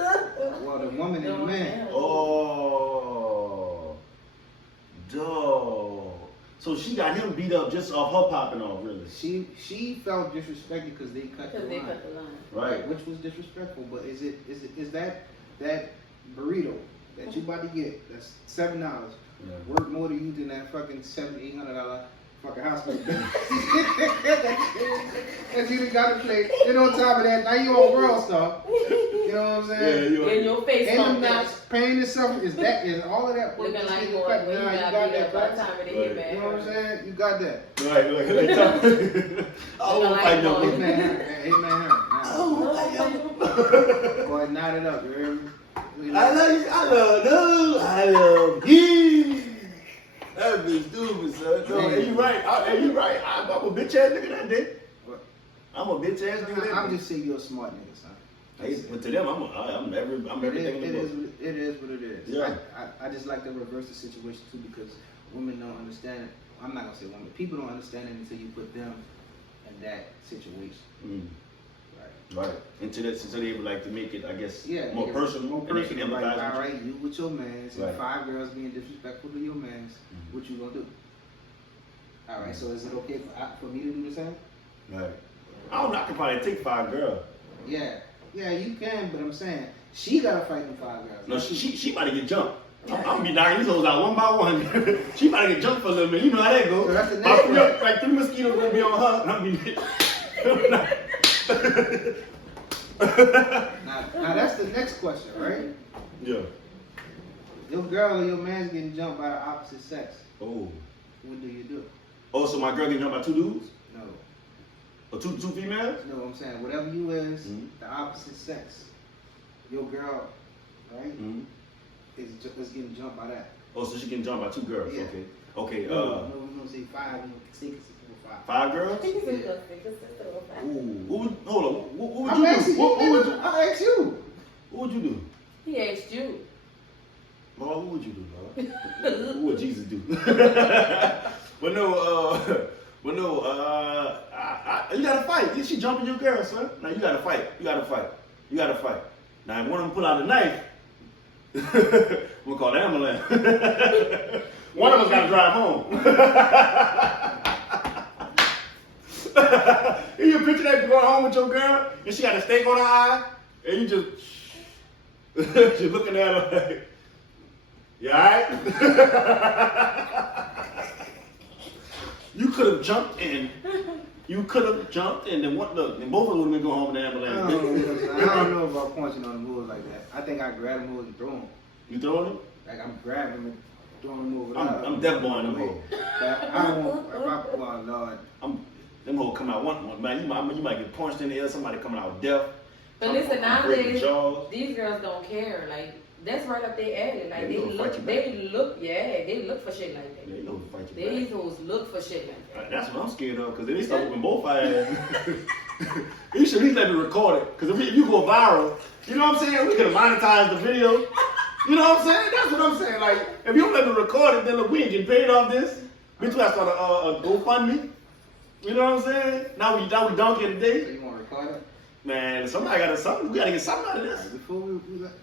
Well, the woman and the man. Oh, dog. So she got him beat up just off her popping off, really. She felt disrespected because they cut the line. Right. Which was disrespectful. But is that burrito that you about to get, that's $7, worth more to you than that fucking $700-$800 fucking hospital. Cause you got to play. And on top of that, now you on World Star. You know what I'm saying? Yeah, In your face, And the knots, pain and suffering, is all of that work? looking like you boy, got when you that, gotta be there by the right? time it hit back. You know what I'm saying? You got that. Right. I won't fight no Hey more. man, boy, knot it up, you hear me? I love you. I love you. That bitch stupid, son. No, hey, you right. You right. I'm a bitch ass nigga that day. What? I'm a bitch ass nigga that I'm day. just saying you're a smart nigga, son. Hey, but to them, I'm everything in the book. It is what it is. Yeah. I just like to reverse the situation too because women don't understand it. I'm not gonna say women. People don't understand it until you put them in that situation. Mm. Right. Until they able like to make it, I guess, Yeah. more personal. More and they can personal. Like, empathize all with you. right, you with your mans and Right. 5 girls being disrespectful to your mans. Mm-hmm. What you gonna do? All right. So is it okay for me to do the same? Right. I can probably take 5 girls. Yeah. Yeah, you can, but I'm saying she gotta fight them 5 girls. No, she about to get jumped. I'm gonna be knocking these hoes out one by one. She about to get jumped for a little bit. You know how that goes. So that's the next one. Like 3 mosquitoes gonna be on her, and I'm Now that's the next question, right? Yeah. Your girl or your man's getting jumped by the opposite sex. Oh. What do you do? Oh, so my girl getting jumped by 2 dudes? No. Or two females? No, I'm saying whatever you is, Mhm. the opposite sex. Your girl, right, Mm-hmm. is getting jumped by that. Oh, so she getting jumped by 2 girls? Yeah. Okay. No, we're gonna say 5. You know, 6, 5. 5 girls? I think it's Yeah. Ooh. Hold on. What would I'm you asking do? What would you? I asked you. What would you do? He asked you. Lord, what would you do, Lord? What would Jesus do? But no, you gotta fight. She jumping your girl, son. Now you gotta fight. Now if one of them pull out a knife, we'll call the ambulance. One of us gotta drive home. You picture that going home with your girl, and she got a steak on her eye, and you just looking at her like, you alright? You could have jumped in. And then both of them would have been going home in the ambulance. I don't know about punching on the moves like that. I think I grab them over and throw them. You throwing them? Like I'm grabbing them and throwing them over. I'm deaf boying them hoes. I don't want. Oh Lord. Them hoes come out one man. You might get punched in the ear. Somebody coming out deaf. But listen, I'm breaking nowadays, jaws. these girls don't care. Like, that's right up their alley. Like, Yeah, they they gonna fight you look for shit like that. Yeah, you know who fight you These back. hoes look for shit like that. That's what I'm scared of, because they start whooping both our ass. You should at least let me record it, because if you go viral, you know what I'm saying? We could have monetized the video. You know what I'm saying? That's what I'm saying. Like, if you don't let me record it, then look, we ain't getting paid off this. Bitch, we gotta start a GoFundMe. You know what I'm saying? Now we donkey So today. you want to record it? Man, somebody gotta something. We gotta get something out of this. Before we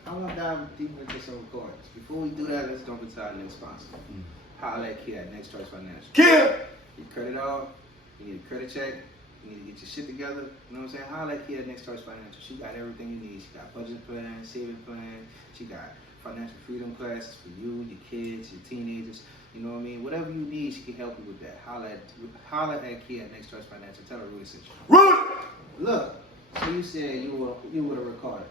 I want to dive deeper into some recordings. Before we do that, let's jump into our next sponsor. Holla at Kia at Next Choice Financial. Kill! You credit off, you need a credit check, you need to get your shit together. You know what I'm saying? Holla at Kia at Next Choice Financial. She got everything you need. She got budget plans, saving plans. She got financial freedom classes for you, your kids, your teenagers. You know what I mean? Whatever you need, she can help you with that. Holla at Kia at Next Choice Financial. Tell her Rudy sent you. Rudy! Look, so you said you would have recorded.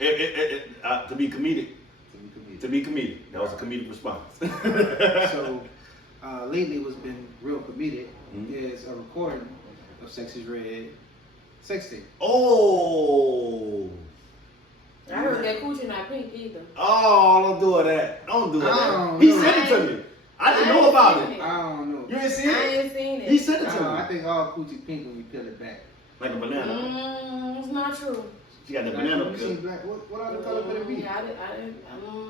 To be comedic. To be comedic. To be comedic. That was a comedic response. So lately what's been real comedic is a recording of Sexy's Red Sextape. Oh! I heard that coochie not pink either. Oh, don't do that. Don't do I that. don't He know. sent it to me. I didn't know about it. I don't know. You ain't see I it? ain't seen it. He sent it to I me. think all coochie pink when we peel it back. Like a banana. It's not true. She got the Like, banana you peel. seen black? What other color could it be? Yeah, I didn't.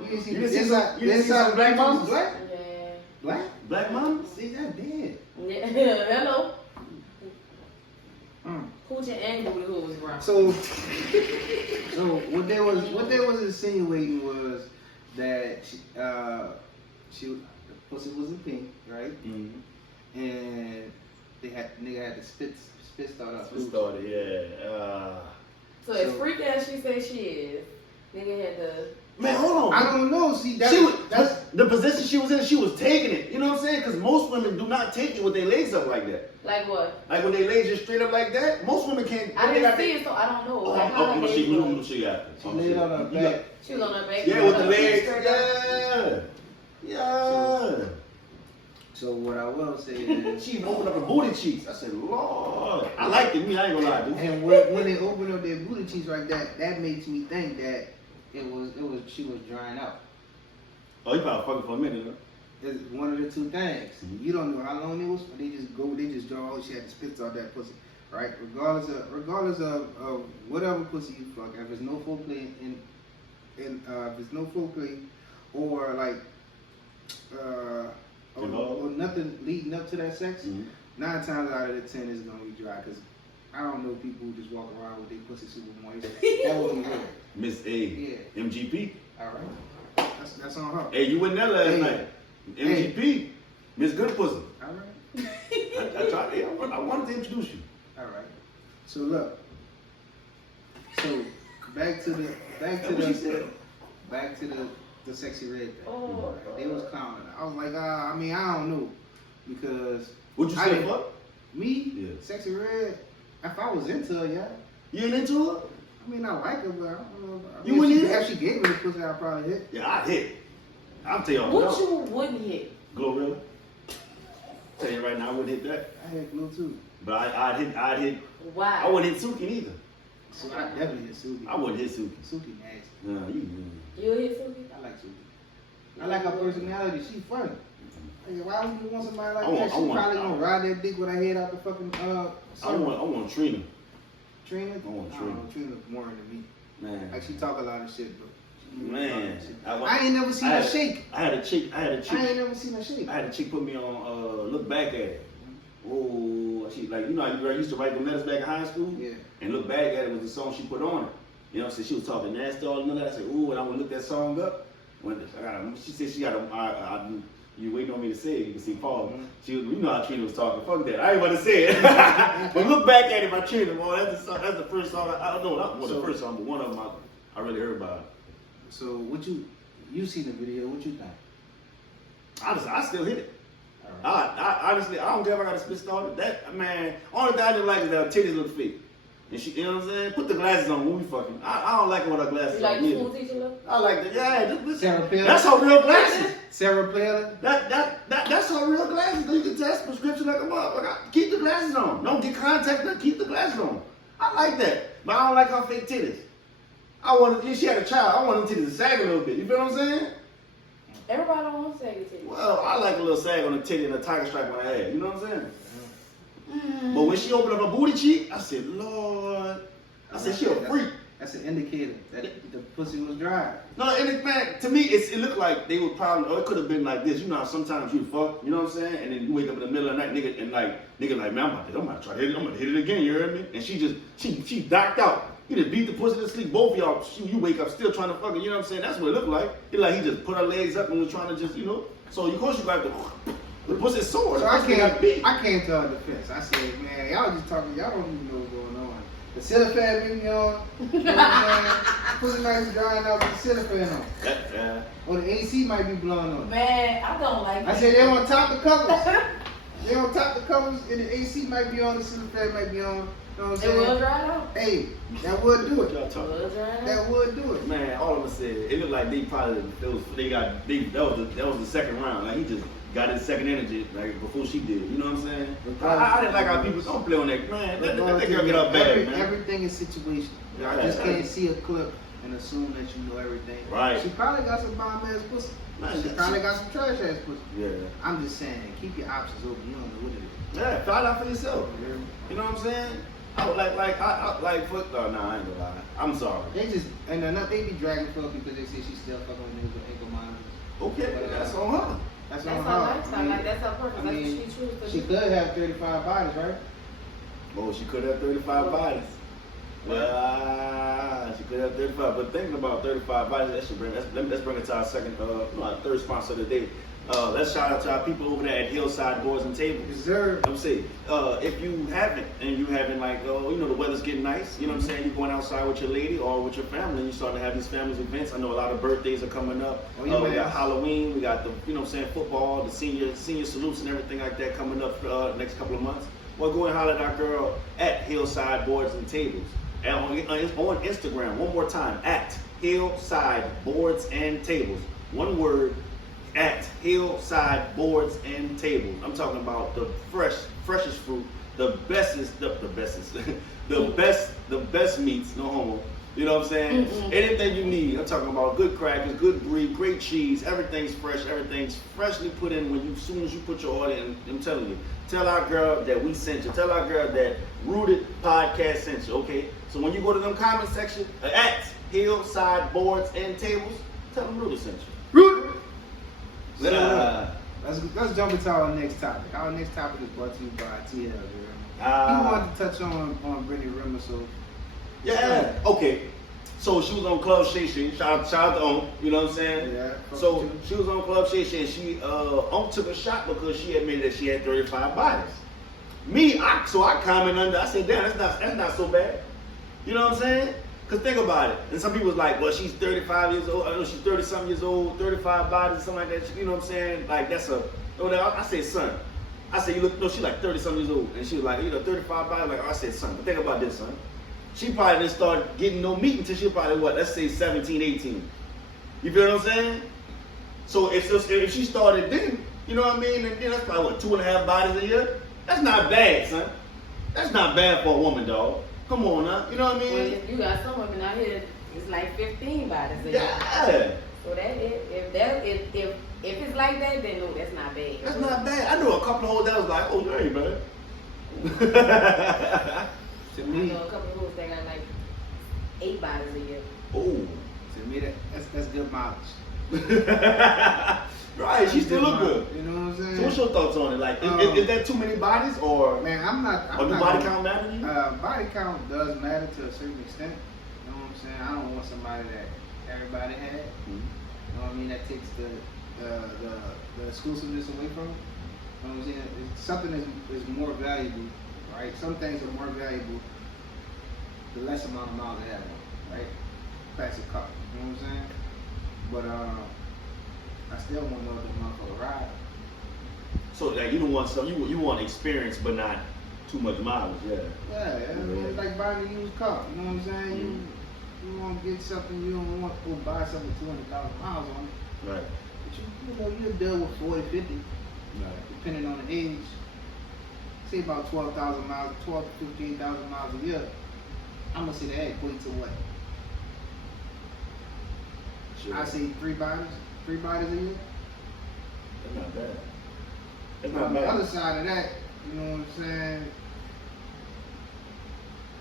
You didn't see You the didn't see inside. some- The you didn't see inside some of Black black Mom's moms? black. Yeah. Black? Black mama? See that dead. Yeah. Hello. Coochie and booty hole was brown. So what they was insinuating was that the pussy was in pink, right? Mm-hmm. And nigga had to spit start up. We started, yeah. So as freaky as she said she is, nigga had to. Man, hold on. I don't know. See, The position she was in, she was taking it. You know what I'm saying? Because most women do not take it with their legs up like that. Like what? Like when they legs just straight up like that, most women can't. I didn't see it, so I don't know. Oh, Like, I'm how gonna her show you. legs I'm look. gonna show you after. She laid on her back. She was on her back. Yeah, with the legs. Straight up. Yeah. So what I will say is, She even opened up her booty cheeks. I said, Lord. I liked it. Me, I ain't gonna lie, dude. and when they open up their booty cheeks like that, that makes me think that she was drying out. Oh, you probably fucking for a minute, huh? It's one of the two things. You don't know how long it was, but they just draw. Oh, she had to spit out that pussy, right? Regardless of whatever pussy you fuck, if there's no foreplay if there's no foreplay or like or nothing leading up to that sex, 9 times out of the 10 it's gonna be dry. Cause I don't know people who just walk around with their pussy super moist. That wasn't good. Miss A. Yeah. MGP. All right. That's on her. Hey, you went there last night. MGP. Miss Good Pussy. All right. I tried. Yeah, I wanted to introduce you. All right. So look. So back to the sexy red thing. Oh. They was clowning. I was like, I don't know, because What'd you say, fuck? me, Yeah. sexy red. If I was into her, yeah. You ain't into her? I mean, I like her, but I don't know. You wouldn't hit? If she gave me the pussy, I'd probably hit. Yeah, I hit. I'll tell you all What about. you wouldn't hit? Glorilla. Tell you right now, I wouldn't hit that. I hit glue too. But I'd hit. Why? I wouldn't hit Suki either. So I definitely hit Suki. I wouldn't hit Suki. Suki nasty. No, you. You hit Suki? I like Suki. I like her personality. She's funny. Like, why would you want somebody like I want- that? She I want- probably gonna ride that dick with her head out the fucking I want Trina. Trina. I want I Trina. don't know, Trina's boring to me. Man. Like she talk a lot of shit, but Man. I ain't never seen her shake. I had a chick. I ain't never seen her shake. I had a chick put me on Look Back at It. Oh, she like, you know, I used to write them letters back in high school. Yeah. And Look Back at It was the song she put on it. You know what I'm saying? She was talking nasty all and that. I said, ooh, and I want to look that song up. She said she got a, you waiting on me to say it. You can see Paul. She was, you know how Trina was talking. Fuck that. I ain't about to say it. But Look Back at It by Trina, boy. That's the first song. I don't know, not the first song, but one of them I really heard about. So what you seen the video? What you think? Honestly, I still hit it. All right. I honestly, I don't care if I got a spit started. That, man, only thing I didn't like is that her titties look fake. And she, you know what I'm saying? Put the glasses on when we fucking. I don't like it with her glasses You like on the either. school teacher look? I like the, yeah, Sarah Palin. that's her real glasses. Sarah Palin. That's her real glasses. You can test prescription like a motherfucker. Keep the glasses on. Don't get contact, but keep the glasses on. I like that. But I don't like her fake titties. She had a child. I want them titties to sag a little bit. You feel what I'm saying? Everybody don't want to say it. Well, I like a little sag on the titty and a tiger stripe on the head. You know what I'm saying? But when she opened up her booty cheek, I said, Lord. I said, she a freak. That's an indicator that the pussy was dry. No, and it, man, to me, it looked like they were probably, or it could have been like this. You know how sometimes you fuck, you know what I'm saying? And then you wake up in the middle of the night, nigga, and nigga like, man, I'm about to try to hit it. I'm going to hit it again, you heard me? And she docked out. He just beat the pussy to sleep. Both of y'all, you wake up still trying to fuck it, you know what I'm saying? That's what it looked like. It like he just put her legs up and was trying to just, you know. So, of course, you got the pussy sore. So I came to her defense. I said, man, y'all just talking, y'all don't even know what's going on. The ceiling fan may be on, you know what I'm saying? Pussy might be drying out with the ceiling fan on. Yeah. Or the AC might be blowing on. Man, I don't like I said they on top the covers. They on top the covers and the AC might be on, the ceiling fan might be on. You know what I'm It will saying? dry out. Hey, that would do it. Y'all talking. It will dry out. That would do it. Man, all of us said it looked like they probably that was the second round. Like he just got his second energy like before she did. You know what I'm saying? I didn't like how people don't play on that. Man, that girl get up bad, man. Everything is situational. I just can't see a clip and assume that you know everything. Right. She probably got some bomb ass pussy. Man, She probably got some trash ass pussy. Yeah. I'm just saying, keep your options open. You don't know what it is. Yeah, find out for yourself. You know what I'm saying? I would like foot. Oh, no, I ain't gonna lie. I'm sorry. They just they be dragging for her because they say she's still fucking with niggas with ankle monitors. Okay, that's on her. That's That's on her her. lifestyle. Like, that's her purpose. I That's mean, what she chooses to she do. could have 35 bodies, right? Oh, she could have 35 bodies. Well, she could have 35. But thinking about 35 bodies, let's bring it to our third sponsor of the day. Let's shout out to our people over there at Hillside Boards and Tables. Yes, sir. I'm saying, if you haven't, and you haven't like, you know, the weather's getting nice, you know what I'm saying? You're going outside with your lady or with your family, and you're starting to have these family events. I know a lot of birthdays are coming up. We got Halloween, we got the, you know what I'm saying, football, the senior salutes and everything like that coming up for the next couple of months. Well, go and holler at our girl at Hillside Boards and Tables. And on Instagram, one more time, at Hillside Boards and Tables. One word, at Hillside Boards and Tables. I'm talking about the freshest fruit, the bestest, the best meats, no homo. You know what I'm saying? Anything you need. I'm talking about good crackers, good brie, great cheese. Everything's fresh. Everything's freshly put in as soon as you put your order in. I'm telling you. Tell our girl that we sent you. Tell our girl that Rooted Podcast sent you. Okay. So when you go to them comment section at Hillside Boards and Tables, tell them Rooted sent you. Rooted. Let's jump into our next topic. Our next topic is brought to you by TL. He wanted to touch on Brittany Rimmer, so yeah. Okay. So she was on Club Shay Shay. Shout out to On. You know what I'm saying? Yeah. So she was on Club Shay Shay and she took a shot because she admitted that she had 35 bodies. I comment under. I said, damn, that's not so bad. You know what I'm saying? Because think about it. And some people was like, well, she's 35 years old. I know she's 30-something years old, 35 bodies, something like that. You know what I'm saying? Like, that's a... I said, son. I said, you look... No, she's like 30-something years old. And she was like, 35 bodies? Like, I said, son. But think about this, son. She probably didn't start getting no meat until she probably, let's say 17, 18. You feel what I'm saying? So if she started then, you know what I mean? And that's probably, 2.5 bodies a year? That's not bad, son. That's not bad for a woman, dog. Come on now, you know what I mean? Well, you got some women out here, it's like 15 bodies a year. Yeah. So if it's like that, then no, that's not bad. That's not bad. I knew a couple of hoes that was like, oh, you ain't bad. To I me, know a couple of hoes that got like 8 bodies a year. Oh. To me, that's good mileage. Right, she still look good. You know what I'm saying? So what's your thoughts on it? Like, is that too many bodies or? Man, I'm not. Or do body count matter to you? Body count does matter to a certain extent. You know what I'm saying? I don't want somebody that everybody had. You know what I mean? That takes the exclusiveness away from it. You know what I'm saying? Something is more valuable, right? Some things are more valuable the less amount of miles they have on, right? Classic car. You know what I'm saying? But I still want to know the motherfucker ride. So like you don't want some you want experience but not too much mileage, yeah. Yeah, I mean, it's like buying a used car. You know what I'm saying? You want to get something, you don't want to go buy something with 200,000 miles on it. Right. But you deal with 40, 50, Right. depending on the age. Say about 12,000 miles, 12 to 15,000 miles a year. I'm gonna say that equates to what? Sure. I say 3 bodies a year. That's not bad. That's On not the bad. other side of that, you know what I'm saying?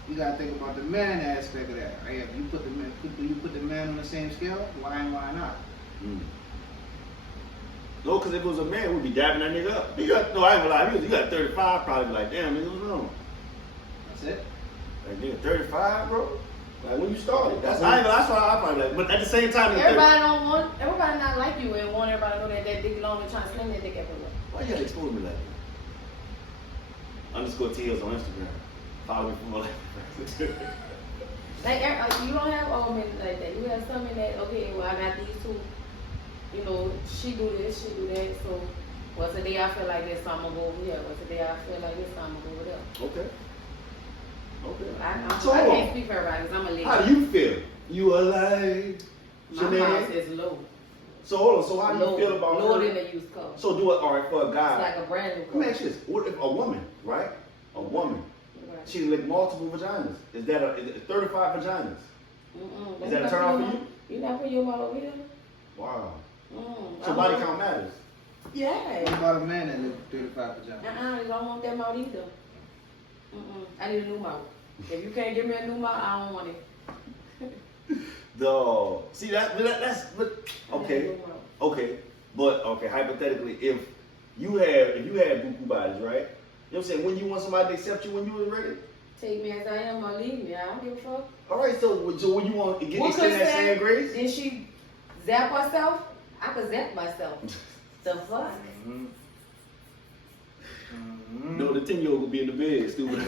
You gotta think about the man aspect of that, right? If you put the man on the same scale, why not? No, because if it was a man, we'd be dabbing that nigga up. I ain't gonna lie. You got 35, probably be like, damn, nigga, what's wrong? That's it. Like, nigga, 35, bro? Like, when you started. That's why I probably like. But at the same time, Everybody not like you and want everybody to know that dick long and trying to sling that dick everywhere. why you gotta expose me like that? _TLs on Instagram. Follow me for more life. Like, you don't have all men like that. You have some in that, okay, well, I got these two. You know, she do this, she do that. So, what's the day I feel like this, so I'm going to go over here. What's the day I feel like this, so I'm going to go over there. Okay. I can't speak for everybody because I'm a lady. How do you feel? You alive? My house is low. So hold on. So how do you feel about lower her? than the used car. So do it. All right, for a guy. It's like a brand new Let car. me ask you this: what if a woman, right? A woman, she licked multiple vaginas. Is it 35 vaginas? Is that a turn off for you? You not putting your mouth over here? Wow. So body count matters. Yeah. What about a man that lives 35 vaginas? I don't want that mouth either. I need a new mouth. If you can't give me a new mouth, I don't want it. Dog. See that's okay. Okay. But okay, hypothetically, if you had buku bodies, right? You know what I'm saying? When you want somebody to accept you when you was ready? Take me as I am or leave me. I don't give a fuck. Alright, so when you want to extend that same grace? Did she zap herself? I could zap myself. The fuck? Mm-hmm. Mm-hmm. No, the 10-year-old will be in the bed, stupid.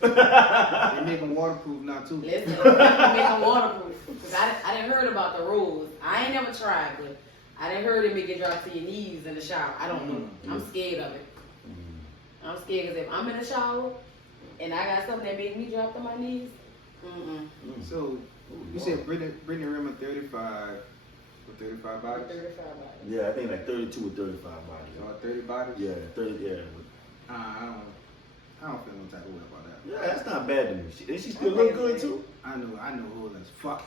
They make them waterproof now too. Listen, make them waterproof. Cause I didn't heard about the rules. I ain't never tried, but I didn't heard it make it drop to your knees in the shower. I don't know. I'm scared of it. I'm scared because if I'm in the shower and I got something that makes me drop to my knees, So you said Brittany Renner 35 with 35 bodies? 35 bodies. Yeah, I think like 32 or 35 bodies. 30 bodies? Yeah, 30. Yeah. I don't feel no type of way about that. Yeah, that's not bad to me. She still look good too. I know who that's fuck.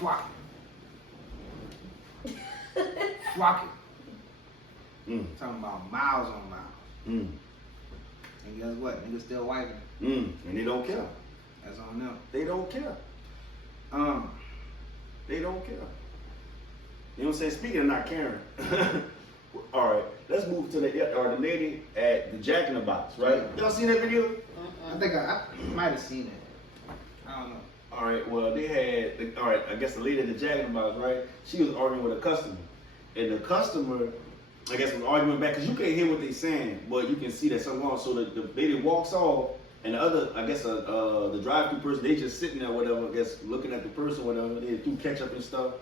Fuck. Fuck it. Talking about miles on miles. And guess what? Niggas still wiping. And they don't care. That's on them. They don't care. They don't care. You know what I'm saying? Speaking of not caring. All right, let's move to the lady at the Jack in the Box, right? Y'all seen that video? I think I might have seen it. I don't know. All right, well, they had, I guess the lady at the Jack in the Box, right? She was arguing with a customer. And the customer, I guess, was arguing back, because you can't hear what they're saying, but you can see that something wrong. So the lady walks off, and the other, I guess, the drive-thru person, they just sitting there, whatever, I guess, looking at the person, whatever. They threw ketchup and stuff.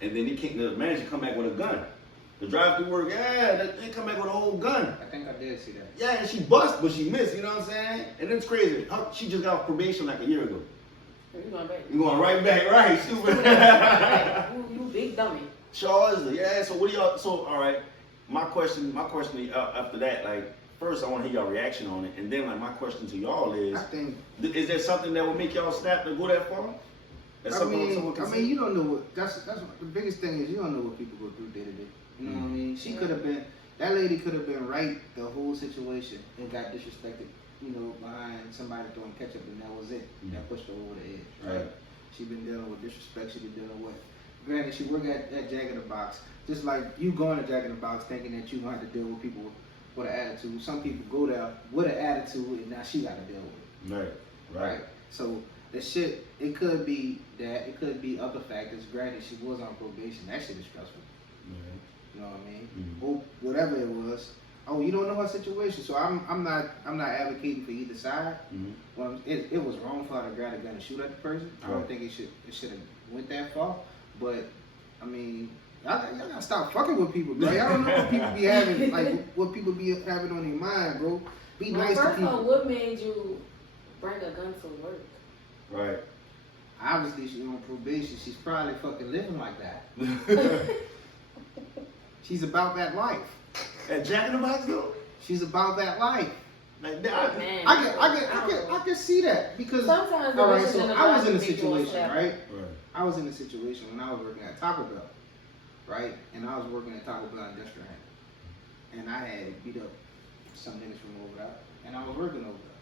And then the manager come back with a gun. The drive-thru worker, they come back with a whole gun. I think I did see that. Yeah, and she bust, but she missed, you know what I'm saying? And it's crazy. She just got off probation like a year ago. You going back? You going right back, right? Stupid. You big dummy. Sure is. Yeah, so what do y'all, all right, my question after that, like, first I want to hear y'all reaction on it, and then like my question to y'all is, is there something that would make y'all snap to go that far? I mean, you don't know what, that's what the biggest thing is, you don't know what people go through day to day. You know what I mean? She could have been, that lady could have been right the whole situation and got disrespected, you know, behind somebody throwing ketchup, and that was it. That pushed her over the edge, right? She been dealing with disrespect, she been dealing with, granted, she worked at Jack in the Box, just like you going to Jack in the Box thinking that you gonna have to deal with people with an attitude. Some people go there with an attitude and now she got to deal with it. Right. So the shit, it could be that, it could be other factors. Granted, she was on probation. That shit is stressful. You know what I mean? Or whatever it was. Oh, you don't know her situation, so I'm not advocating for either side. Well, it was wrong for her to grab a gun and shoot at the person. I don't think it should have went that far. But I mean, y'all gotta stop fucking with people, bro. Y'all don't know what people be having, like what people be having on their mind, bro. Be nice to people. First of all, what made you bring a gun to work? Right. Obviously, she's on probation. She's probably fucking living like that. She's about that life. At Jack in the Box, though? She's about that life. Like, I can see that because sometimes all right, so I was in a situation, right? right? I was in a situation when I was working at Taco Bell, right? And I was working at Taco Bell Industrial Hand. And I had beat up some niggas from over there, and I was working over there.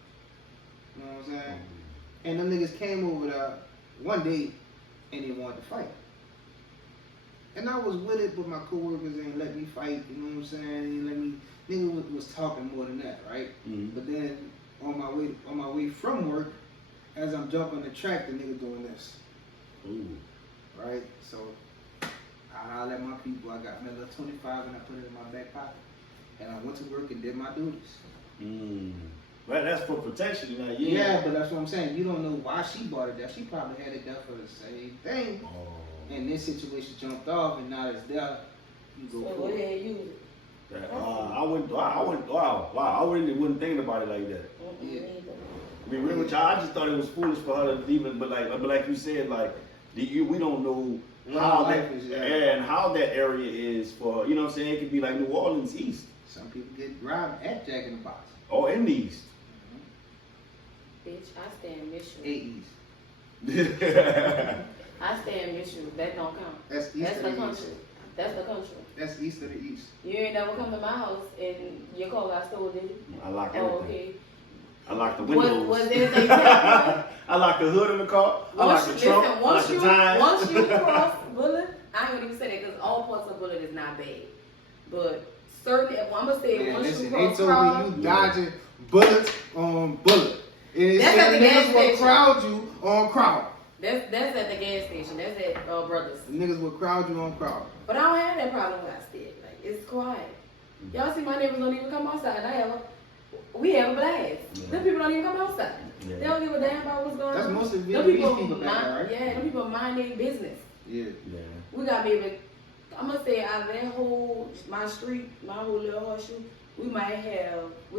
You know what I'm saying? And them niggas came over there one day, and they wanted to fight. And I was with it, but my coworkers ain't let me fight. You know what I'm saying? They let me. Nigga was talking more than that, right? But then on my way from work, as I'm jumping the track, the nigga doing this. Right? So I hollered at my people. I got my little 25 and I put it in my back pocket. And I went to work and did my duties. Right, that's for protection, you know. Yeah, but that's what I'm saying. You don't know why she bought it there. She probably had it there for the same thing. And this situation jumped off, and now it's there. You go for it. Use it. I wouldn't think about it like that. Yeah. I mean, real with y'all, I just thought it was foolish for her to even, but like you said, like we don't know how that and how that area is for, you know what I'm saying? It could be like New Orleans East. Some people get robbed at Jack in the Box. Oh, in the East. Bitch, I stay in Mission. East. I stay in Mission. That don't count. That's east That's of the the country. east. That's the country. That's east of the east. You ain't never come to my house and your car got stolen, did you? I locked Oh, everything. okay. I locked the windows. Was anything happening? I locked the hood of the car. I locked the trunk. I locked the tires. Once you cross Bullet, I ain't gonna even say that because all parts of Bullet is not bad. But certainly, I'm gonna say once you cross they told Crowd, me you dodging bullets on bullet. And it That's said at the gas niggas will station. crowd you on crowd. That's at the gas station. That's at Brothers. The niggas will crowd you on crowd. But I don't have that problem where I stay. Like, it's quiet. Y'all see my neighbors don't even come outside. We have a blast. Yeah. Them people don't even come outside. Yeah. They don't give a damn about what's going That's on. most of the Them Vietnamese people back mind, there, right? Yeah, them people mind their business. Yeah. Yeah. We got maybe, I'm gonna say out of that whole, my street, my whole little horseshoe, we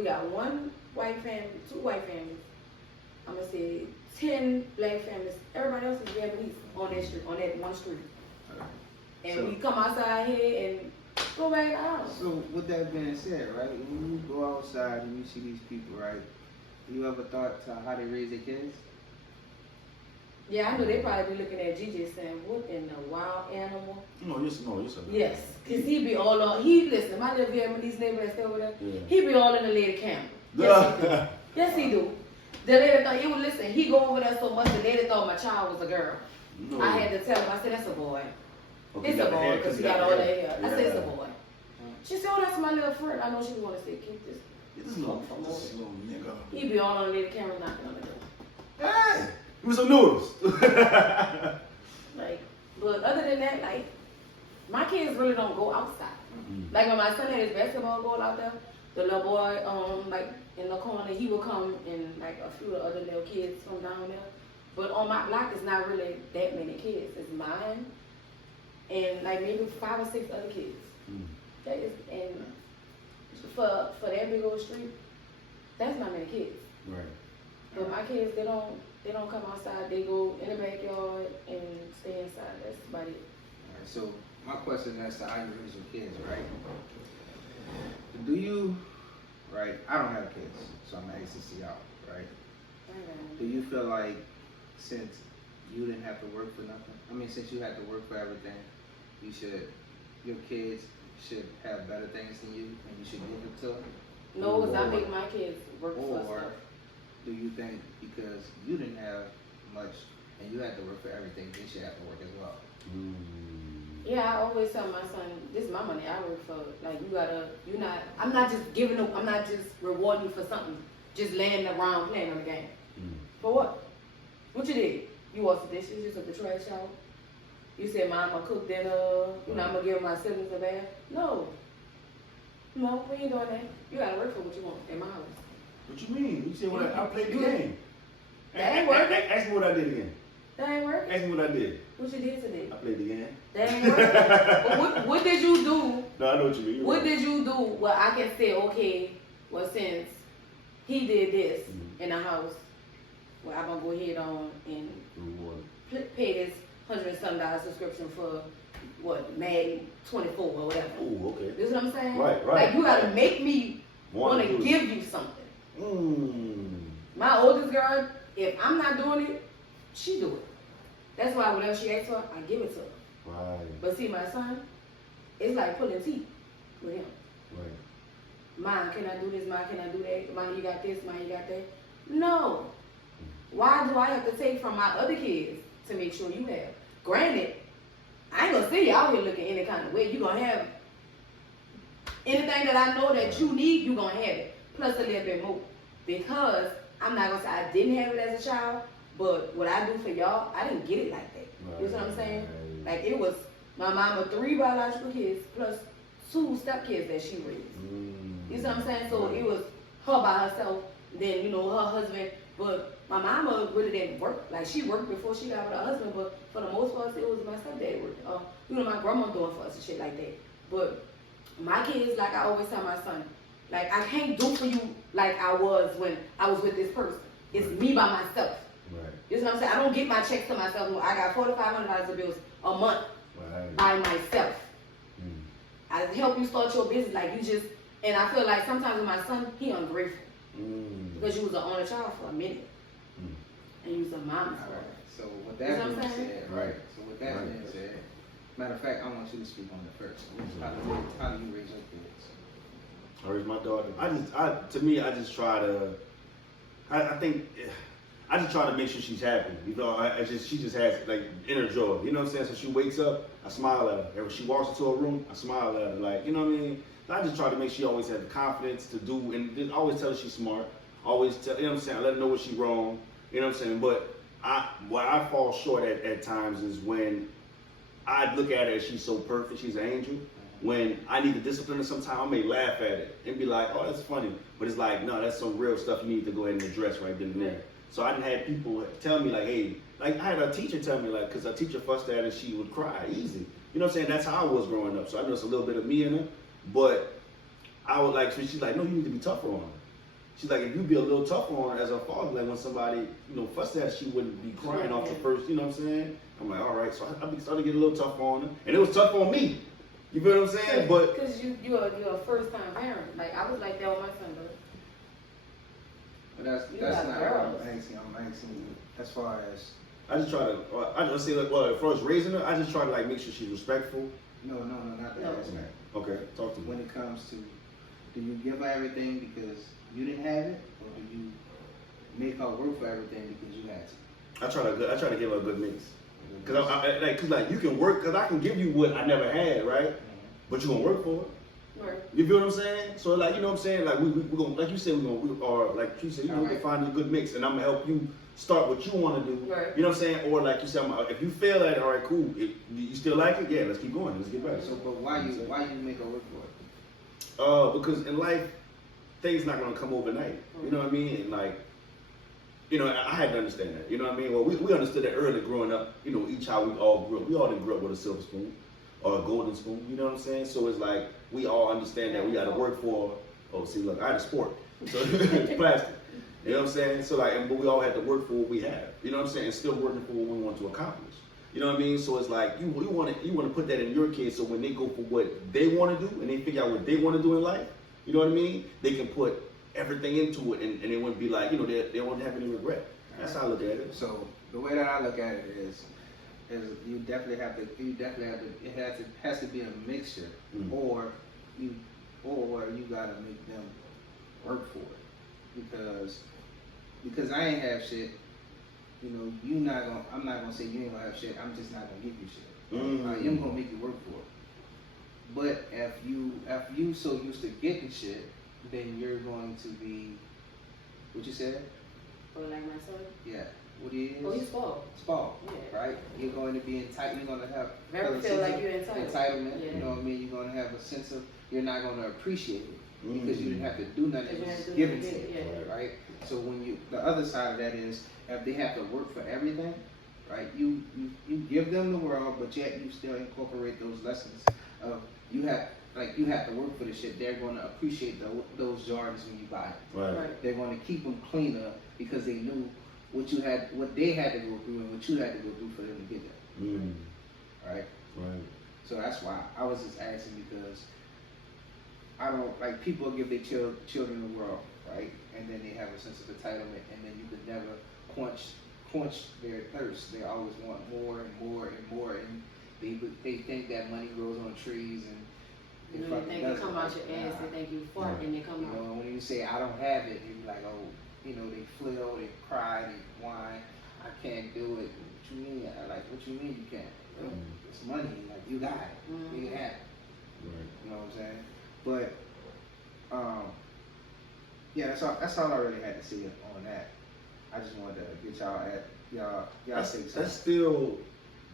got one white family, two white families. I'm gonna say 10 black families. Everybody else is Vietnamese on that street, on that one street. And So- we come outside here and go back out. So with that being said, right, when you go outside and you see these people, right, you ever thought to how they raise their kids? Yeah, I know they probably be looking at GJ saying, what in the wild animal? No, yes. Yes, because he be all on, listen, my little Vietnamese neighbor that's over there, Yeah. he be all in the lady camera. Yes, he do. Yes, he do. The lady thought, listen, he go over there so much, the lady thought my child was a girl. No. I had to tell him, I said, that's a boy. Okay, It's you a got the boy, hair, because he you got the all that hair. hair. I said, it's a boy. She said, oh, that's my little friend. I know she want to say, keep this. This little nigga. He be all on the lady camera knocking on the door. Hey, give me some noodles. Like, but other than that, like, my kids really don't go outside. Like when my son had his basketball goal out there, the little boy, like in the corner, he would come and like a few of the other little kids from down there. But on my block, it's not really that many kids. It's mine and like maybe 5 or 6 other kids. That is, and for that big old street, that's not many kids. Right. But my kids, they don't come outside. They go in the backyard and stay inside. That's about it. Alright, so my question is to how you raise your kids, right? Do you, right, I don't have kids, so I'm gonna ask this to y'all, right? Do you feel like since you didn't have to work for nothing, since you had to work for everything, your kids should have better things than you and you should give it to them? No, because I make my kids work for Or stuff. do you think because you didn't have much and you had to work for everything, they should have to work as well? Yeah, I always tell my son, this is my money, I work for it. Like, I'm not just rewarding you for something, just laying around playing on the game. For what? What you did? You washed the dishes, you took the trash out. You said, Mom, I'll cook dinner, I'm gonna give my siblings a bath. No, we ain't doing that. You gotta work for what you want in my house. What you mean? You said I played the game. That ain't working. Ask me what I did again. That ain't working. Ask me what I did. What you did today? I played the game. That ain't working. But what did you do? No, I know what you mean. What did you do? Well, I can say, okay, well, since he did this in the house, well, I'm gonna go ahead on and pay this $100 and some subscription for what, Madden 24 or whatever. Oh, okay. This is what I'm saying? Right. Like, you gotta make me wanna give you something. My oldest girl, if I'm not doing it, she do it. That's why whatever she asks for, I give it to her. Right. But see, my son, it's like pulling teeth with him. Right. Mom, can I do this? Mom, can I do that? Mom, you got this? Mom, you got that? No. Why do I have to take from my other kids to make sure you have? Granted, I ain't gonna see you out here looking any kind of way. You gonna have anything that I know that you need, you gonna have it. Plus a little bit more. Because I'm not gonna say I didn't have it as a child, but what I do for y'all, I didn't get it like that. You know what I'm saying? Like, it was my mama 3 biological kids plus 2 stepkids that she raised. You see what I'm saying? So it was her by herself, then, her husband. But my mama really didn't work. Like, she worked before she got with her husband, but for the most part, it was my stepdad working. My grandma doing for us and shit like that. But my kids, like I always tell my son, like, I can't do for you like I was when I was with this person. It's me by myself. Right. You know what I'm saying? I don't get my checks to myself. I got $4,500 of bills a month by myself. I help you start your business. Like, and I feel like sometimes with my son, he ungrateful. Because you was an only child for a minute. And you was a mom for Alright, so with that being said, right. So with that being said, matter of fact, I want you to speak on it first. How do you raise your kids? I raise my daughter. I just try to. I think I just try to make sure she's happy. She just has like inner joy. You know what I'm saying? So she wakes up, I smile at her. And when she walks into a room, I smile at her. Like, you know what I mean? I just try to make sure she always has the confidence to do, and always tell her she's smart. Always tell, you know what I'm saying? I let her know when she's wrong. You know what I'm saying? But Where I fall short at times is when I look at her as she's so perfect, she's an angel. When I need to discipline her sometimes, I may laugh at it and be like, oh, that's funny. But it's like, no, that's some real stuff you need to go ahead and address right then and there. So I didn't have people tell me like, hey, like I had a teacher tell me like, because a teacher fussed at her and she would cry easy. You know what I'm saying? That's how I was growing up. So I know it's a little bit of me in her. But I would like, so she's like, no, you need to be tougher on her. She's like, if you be a little tougher on her as a father, like when somebody, fussed at her, she wouldn't be crying off the first, you know what I'm saying? I'm like, all right. So I started to get a little tough on her. And it was tough on me. You feel what I'm saying? But because you're a first time parent. Like I was like that with my son, but that's not what I'm asking. I'm asking you as far as I just try to. I just say like, well, as far as raising her, I just try to like make sure she's respectful. No, not that aspect. Okay, talk to me. When it comes to, do you give her everything because you didn't have it, or do you make her work for everything because you had to? I try to give her a good mix. Cause you can work, cause I can give you what I never had, right? But you gonna work for it. Right. You feel what I'm saying? So like, you know what I'm saying? Like we gonna, like you said, like you said, you need to find a good mix, and I'm gonna help you start what you want to do. Right. You know what I'm saying? Or like you said, if you fail at it, all right, cool. If you still like it, yeah, let's keep going. Let's get better. So, but why you make her work for it? Because in life, things not gonna come overnight. You know what I mean? And like, I had to understand that. You know what I mean? Well, we understood that early growing up. Each how we all grew up. We all didn't grow up with a silver spoon or a golden spoon. You know what I'm saying? So it's like we all understand that we got to work for. Oh, see, look, I had a sport, so it's plastic. You know what I'm saying? So like, but we all had to work for what we have. You know what I'm saying? And still working for what we want to accomplish. You know what I mean? So it's like you want to put that in your kids, so when they go for what they want to do and they figure out what they want to do in life, you know what I mean? They can put everything into it, and it wouldn't be like, they won't have any regret. That's how I look at it. So the way that I look at it is you definitely have to, it has to be a mixture, or you gotta make them work for it, because I ain't have shit. I'm not gonna say you ain't gonna have shit. I'm just not gonna give you shit. I am gonna make you work for it. But if you so used to getting shit, then you're going to be, what you said? Or like my son? Yeah. What he is? Oh, he's spoiled. Spoiled, yeah. right? You're going to be entitled. You're going to have feel like you're entitled. Entitlement. Yeah. You know what I mean? You're going to have a sense of, you're not going to appreciate it because you didn't have to do nothing. It was given to you, right? So when the other side of that is, if they have to work for everything, right? You give them the world, but yet you still incorporate those lessons of you have to work for the shit. They're going to appreciate those jars when you buy it. Right. They're going to keep them cleaner because they knew what they had to go through and what you had to go through for them to get there. Right. So that's why I was just asking, because I don't like people give their children the world, right? And then they have a sense of entitlement, and then you could never quench their thirst. They always want more and more and more, and they think that money grows on trees, and you think it come out your ass, they think you fart and they come out. When you say I don't have it, you're like, oh, they flail, they cry, they whine, I can't do it. What you mean? What you mean you can't? It's money, like you got it, you have it. You know what I'm saying? But yeah, that's all I really had to say on that. I just wanted to get y'all say something.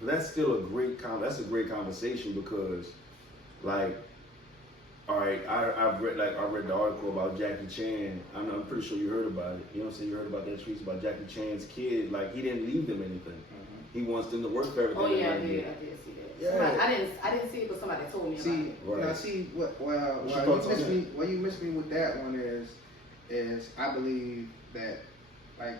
That's still a great conversation, because like, all right, I read the article about Jackie Chan. I'm pretty sure you heard about it. You know what I'm saying? You heard about that tweet about Jackie Chan's kid. Like, he didn't leave them anything. He wants them to work for everything. Oh yeah, I did see that. Yeah. I didn't see it, but somebody told me about it. Now see why you missed me with that one is I believe that, like,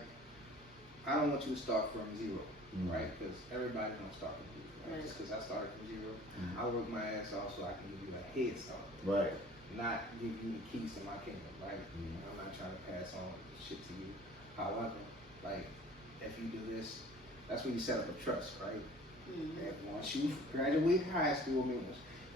I don't want you to start from zero, right? Because everybody don't start from zero, right? Just because I started from zero, I work my ass off so I can give you a head start, right? Not give you the keys to my kingdom, right? I'm not trying to pass on shit to you. However, like, if you do this, that's when you set up a trust, right? And once you graduate high school,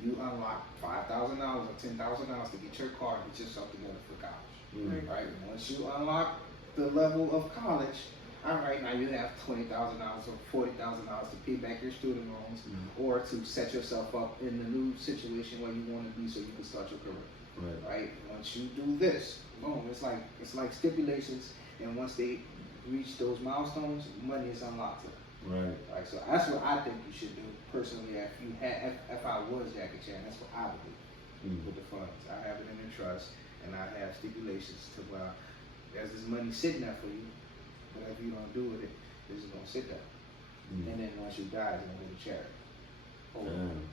you unlock $5,000 or $10,000 to get your car and get yourself together for college, right? Once you unlock the level of college, all right, now you have $20,000 or $40,000 to pay back your student loans, or to set yourself up in the new situation where you want to be, so you can start your career, right? Once you do this, boom, it's like stipulations, and once reach those milestones, money is unlocked. Right. Right. So that's what I think you should do personally. If I was Jackie Chan, that's what I would do with the funds. I have it in a trust, and I have stipulations to where there's this money sitting there for you. Whatever you don't do with it, it's just gonna sit there. And then once you die, it's gonna go to charity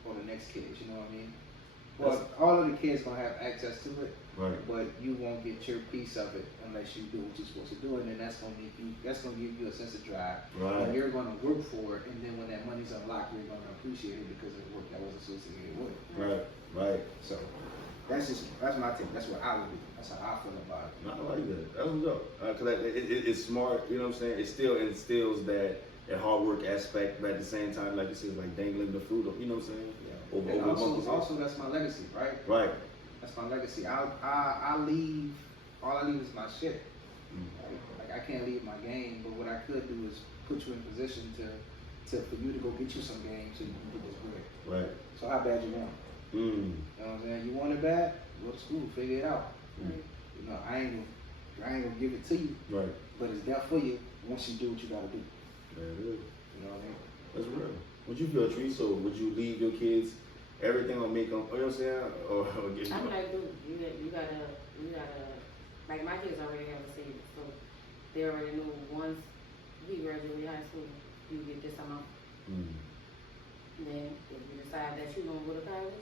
or the next kids. You know what I mean? Well, all of the kids gonna have access to it, right? But you won't get your piece of it unless you do what you're supposed to do, and then that's gonna give you a sense of drive. Right. And you're gonna work for it, and then when that money's unlocked, you're gonna appreciate it because of the work that was associated with it. Right. Right. So that's my take. That's what I would do. That's how I feel about it. I like that. That was dope. Cause it's smart. You know what I'm saying? It still instills that hard work aspect, but at the same time, like you said, like dangling the fruit. You know what I'm saying? Yeah. Over Also, that's my legacy, right? Right. That's my legacy. I leave. All I leave is my shit. Right? Like I can't leave my game, but what I could do is put you in position for you to go get you some game so you can get this bread. Right. So how bad you want it? You know what I'm saying? You want it bad? Go to school, figure it out. You know, I ain't gonna give it to you. Right. But it's there for you once you do what you gotta do. There it is. You know what I mean? That's real. Would you feel, Tree? So would you leave your kids everything or make them? You know what I'm saying? Or get I'm like, dude, you gotta. Like my kids already have a savings, so they already know once he graduates high school, you get this amount. Then if you decide that you don't go to college,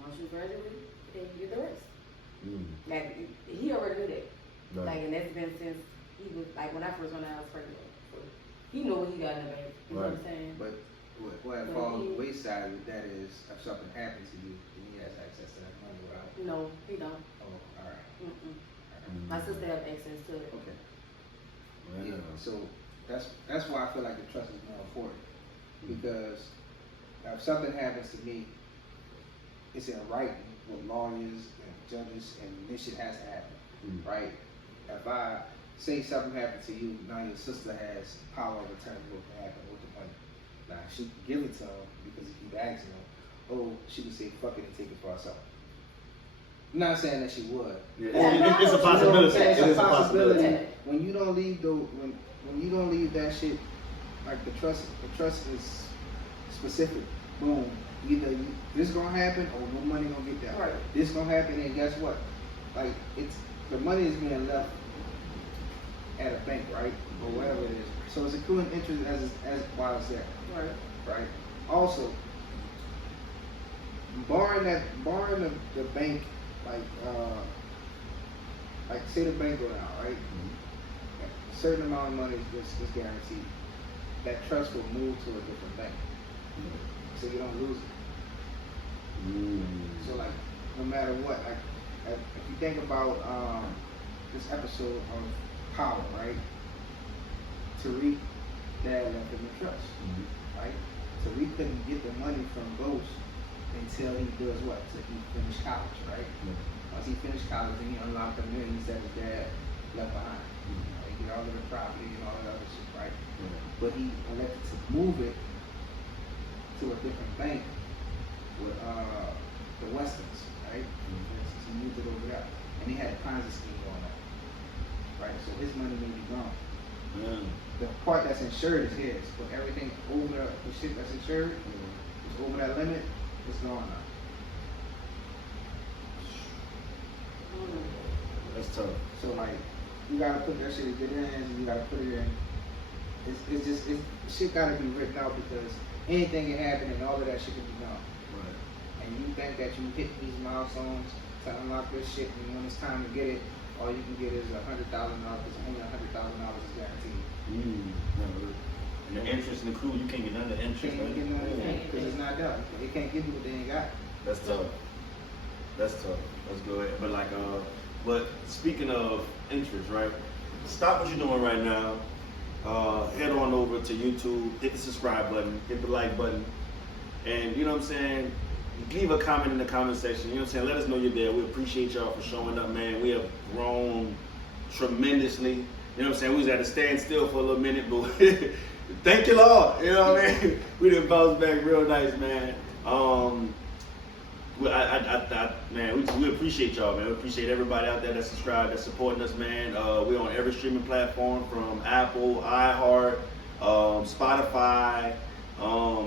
once you graduate, then you get the rest. Like he already knew that. Right. Like, and that's been since he was like when I first went out, I was pregnant. So he know what he got in the bank. You know what I'm saying? But what falls on the wayside with that is if something happens to you, then he has access to that money without. No, he don't. Oh, all right. My sister have access to it. Okay. Yeah. So that's why I feel like the trust is more important because if something happens to me, it's in writing with lawyers and judges, and this shit has to happen, right? If I say something happened to you, now your sister has power of attorney what can happen with the money. Now she can give it to him because he keep asking him. Oh, she can say fuck it and take it for herself. I'm not saying that she would. Yeah. It's a possibility. It's a possibility. When you don't leave when you don't leave that shit, like the trust is specific. Boom. Either this gonna happen or no money gonna get that. Right. This gonna happen, and guess what? Like the money is being left at a bank, right, or whatever it is. So it's accruing interest as while it's there. Right. Right. Also, barring the bank, like say the bank go down, right? A certain amount of money is guaranteed. That trust will move to a different bank, so you don't lose it. So like, no matter what, like if you think about this episode of Power, right? Tariq, dad left him a trust, right? Tariq couldn't get the money from Ghost until he does what? Until he finished college, right? Once he finished college, then he unlocked the millions that his dad left behind. He get all of the property and all that other shit, right? But he elected to move it to a different bank with the Westerns, right? So he moved it over there. And he had a Ponzi scheme going on. Right? So his money may be gone. The part that's insured is his, but everything over the shit that's insured is over that limit, it's gone now. That's tough. So like, you gotta put that shit in good hands, and you gotta put it in. It's shit gotta be written out because anything can happen and all of that shit can be gone. Right. And you think that you hit these milestones to unlock this shit, and when it's time to get it, all you can get is $100,000 because only $100,000 is guaranteed. And the interest in the crew, you can't get none of the interest. Can't get none of it because it's not done. They can't give you what they ain't got. That's tough. That's good. But like, but speaking of interest, right? Stop what you're doing right now. Head on over to YouTube, hit the subscribe button, hit the like button, and you know what I'm saying? Leave a comment in the comment section. You know what I'm saying? Let us know you're there. We appreciate y'all for showing up, man. We have grown tremendously. You know what I'm saying? We was at a standstill for a little minute, but thank you, Lord. You know what I mean? We done bounced back real nice, man. Man, we appreciate y'all, man. We appreciate everybody out there that subscribed, that's supporting us, man. We're on every streaming platform from Apple, iHeart, Spotify,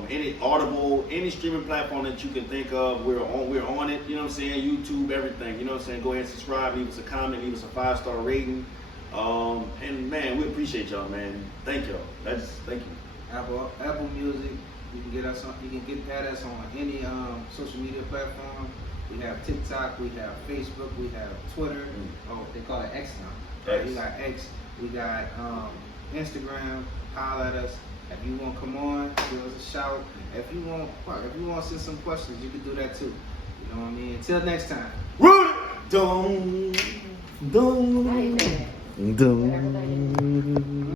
any Audible, any streaming platform that you can think of. We're on it. You know what I'm saying? YouTube, everything. You know what I'm saying? Go ahead and subscribe. Leave us a comment. Leave us a 5-star rating. And man, we appreciate y'all, man. Thank y'all. Thank you. Apple Music. You can get us on. You can get at us on any social media platform. We have TikTok. We have Facebook. We have Twitter. Oh, they call it X now. X. We got X. We got Instagram. Holler at us. If you want to come on, give us a shout. If you want to send some questions, you can do that too. You know what I mean? Until next time. Rudy! Dum, dum, I ain't saying that. dum.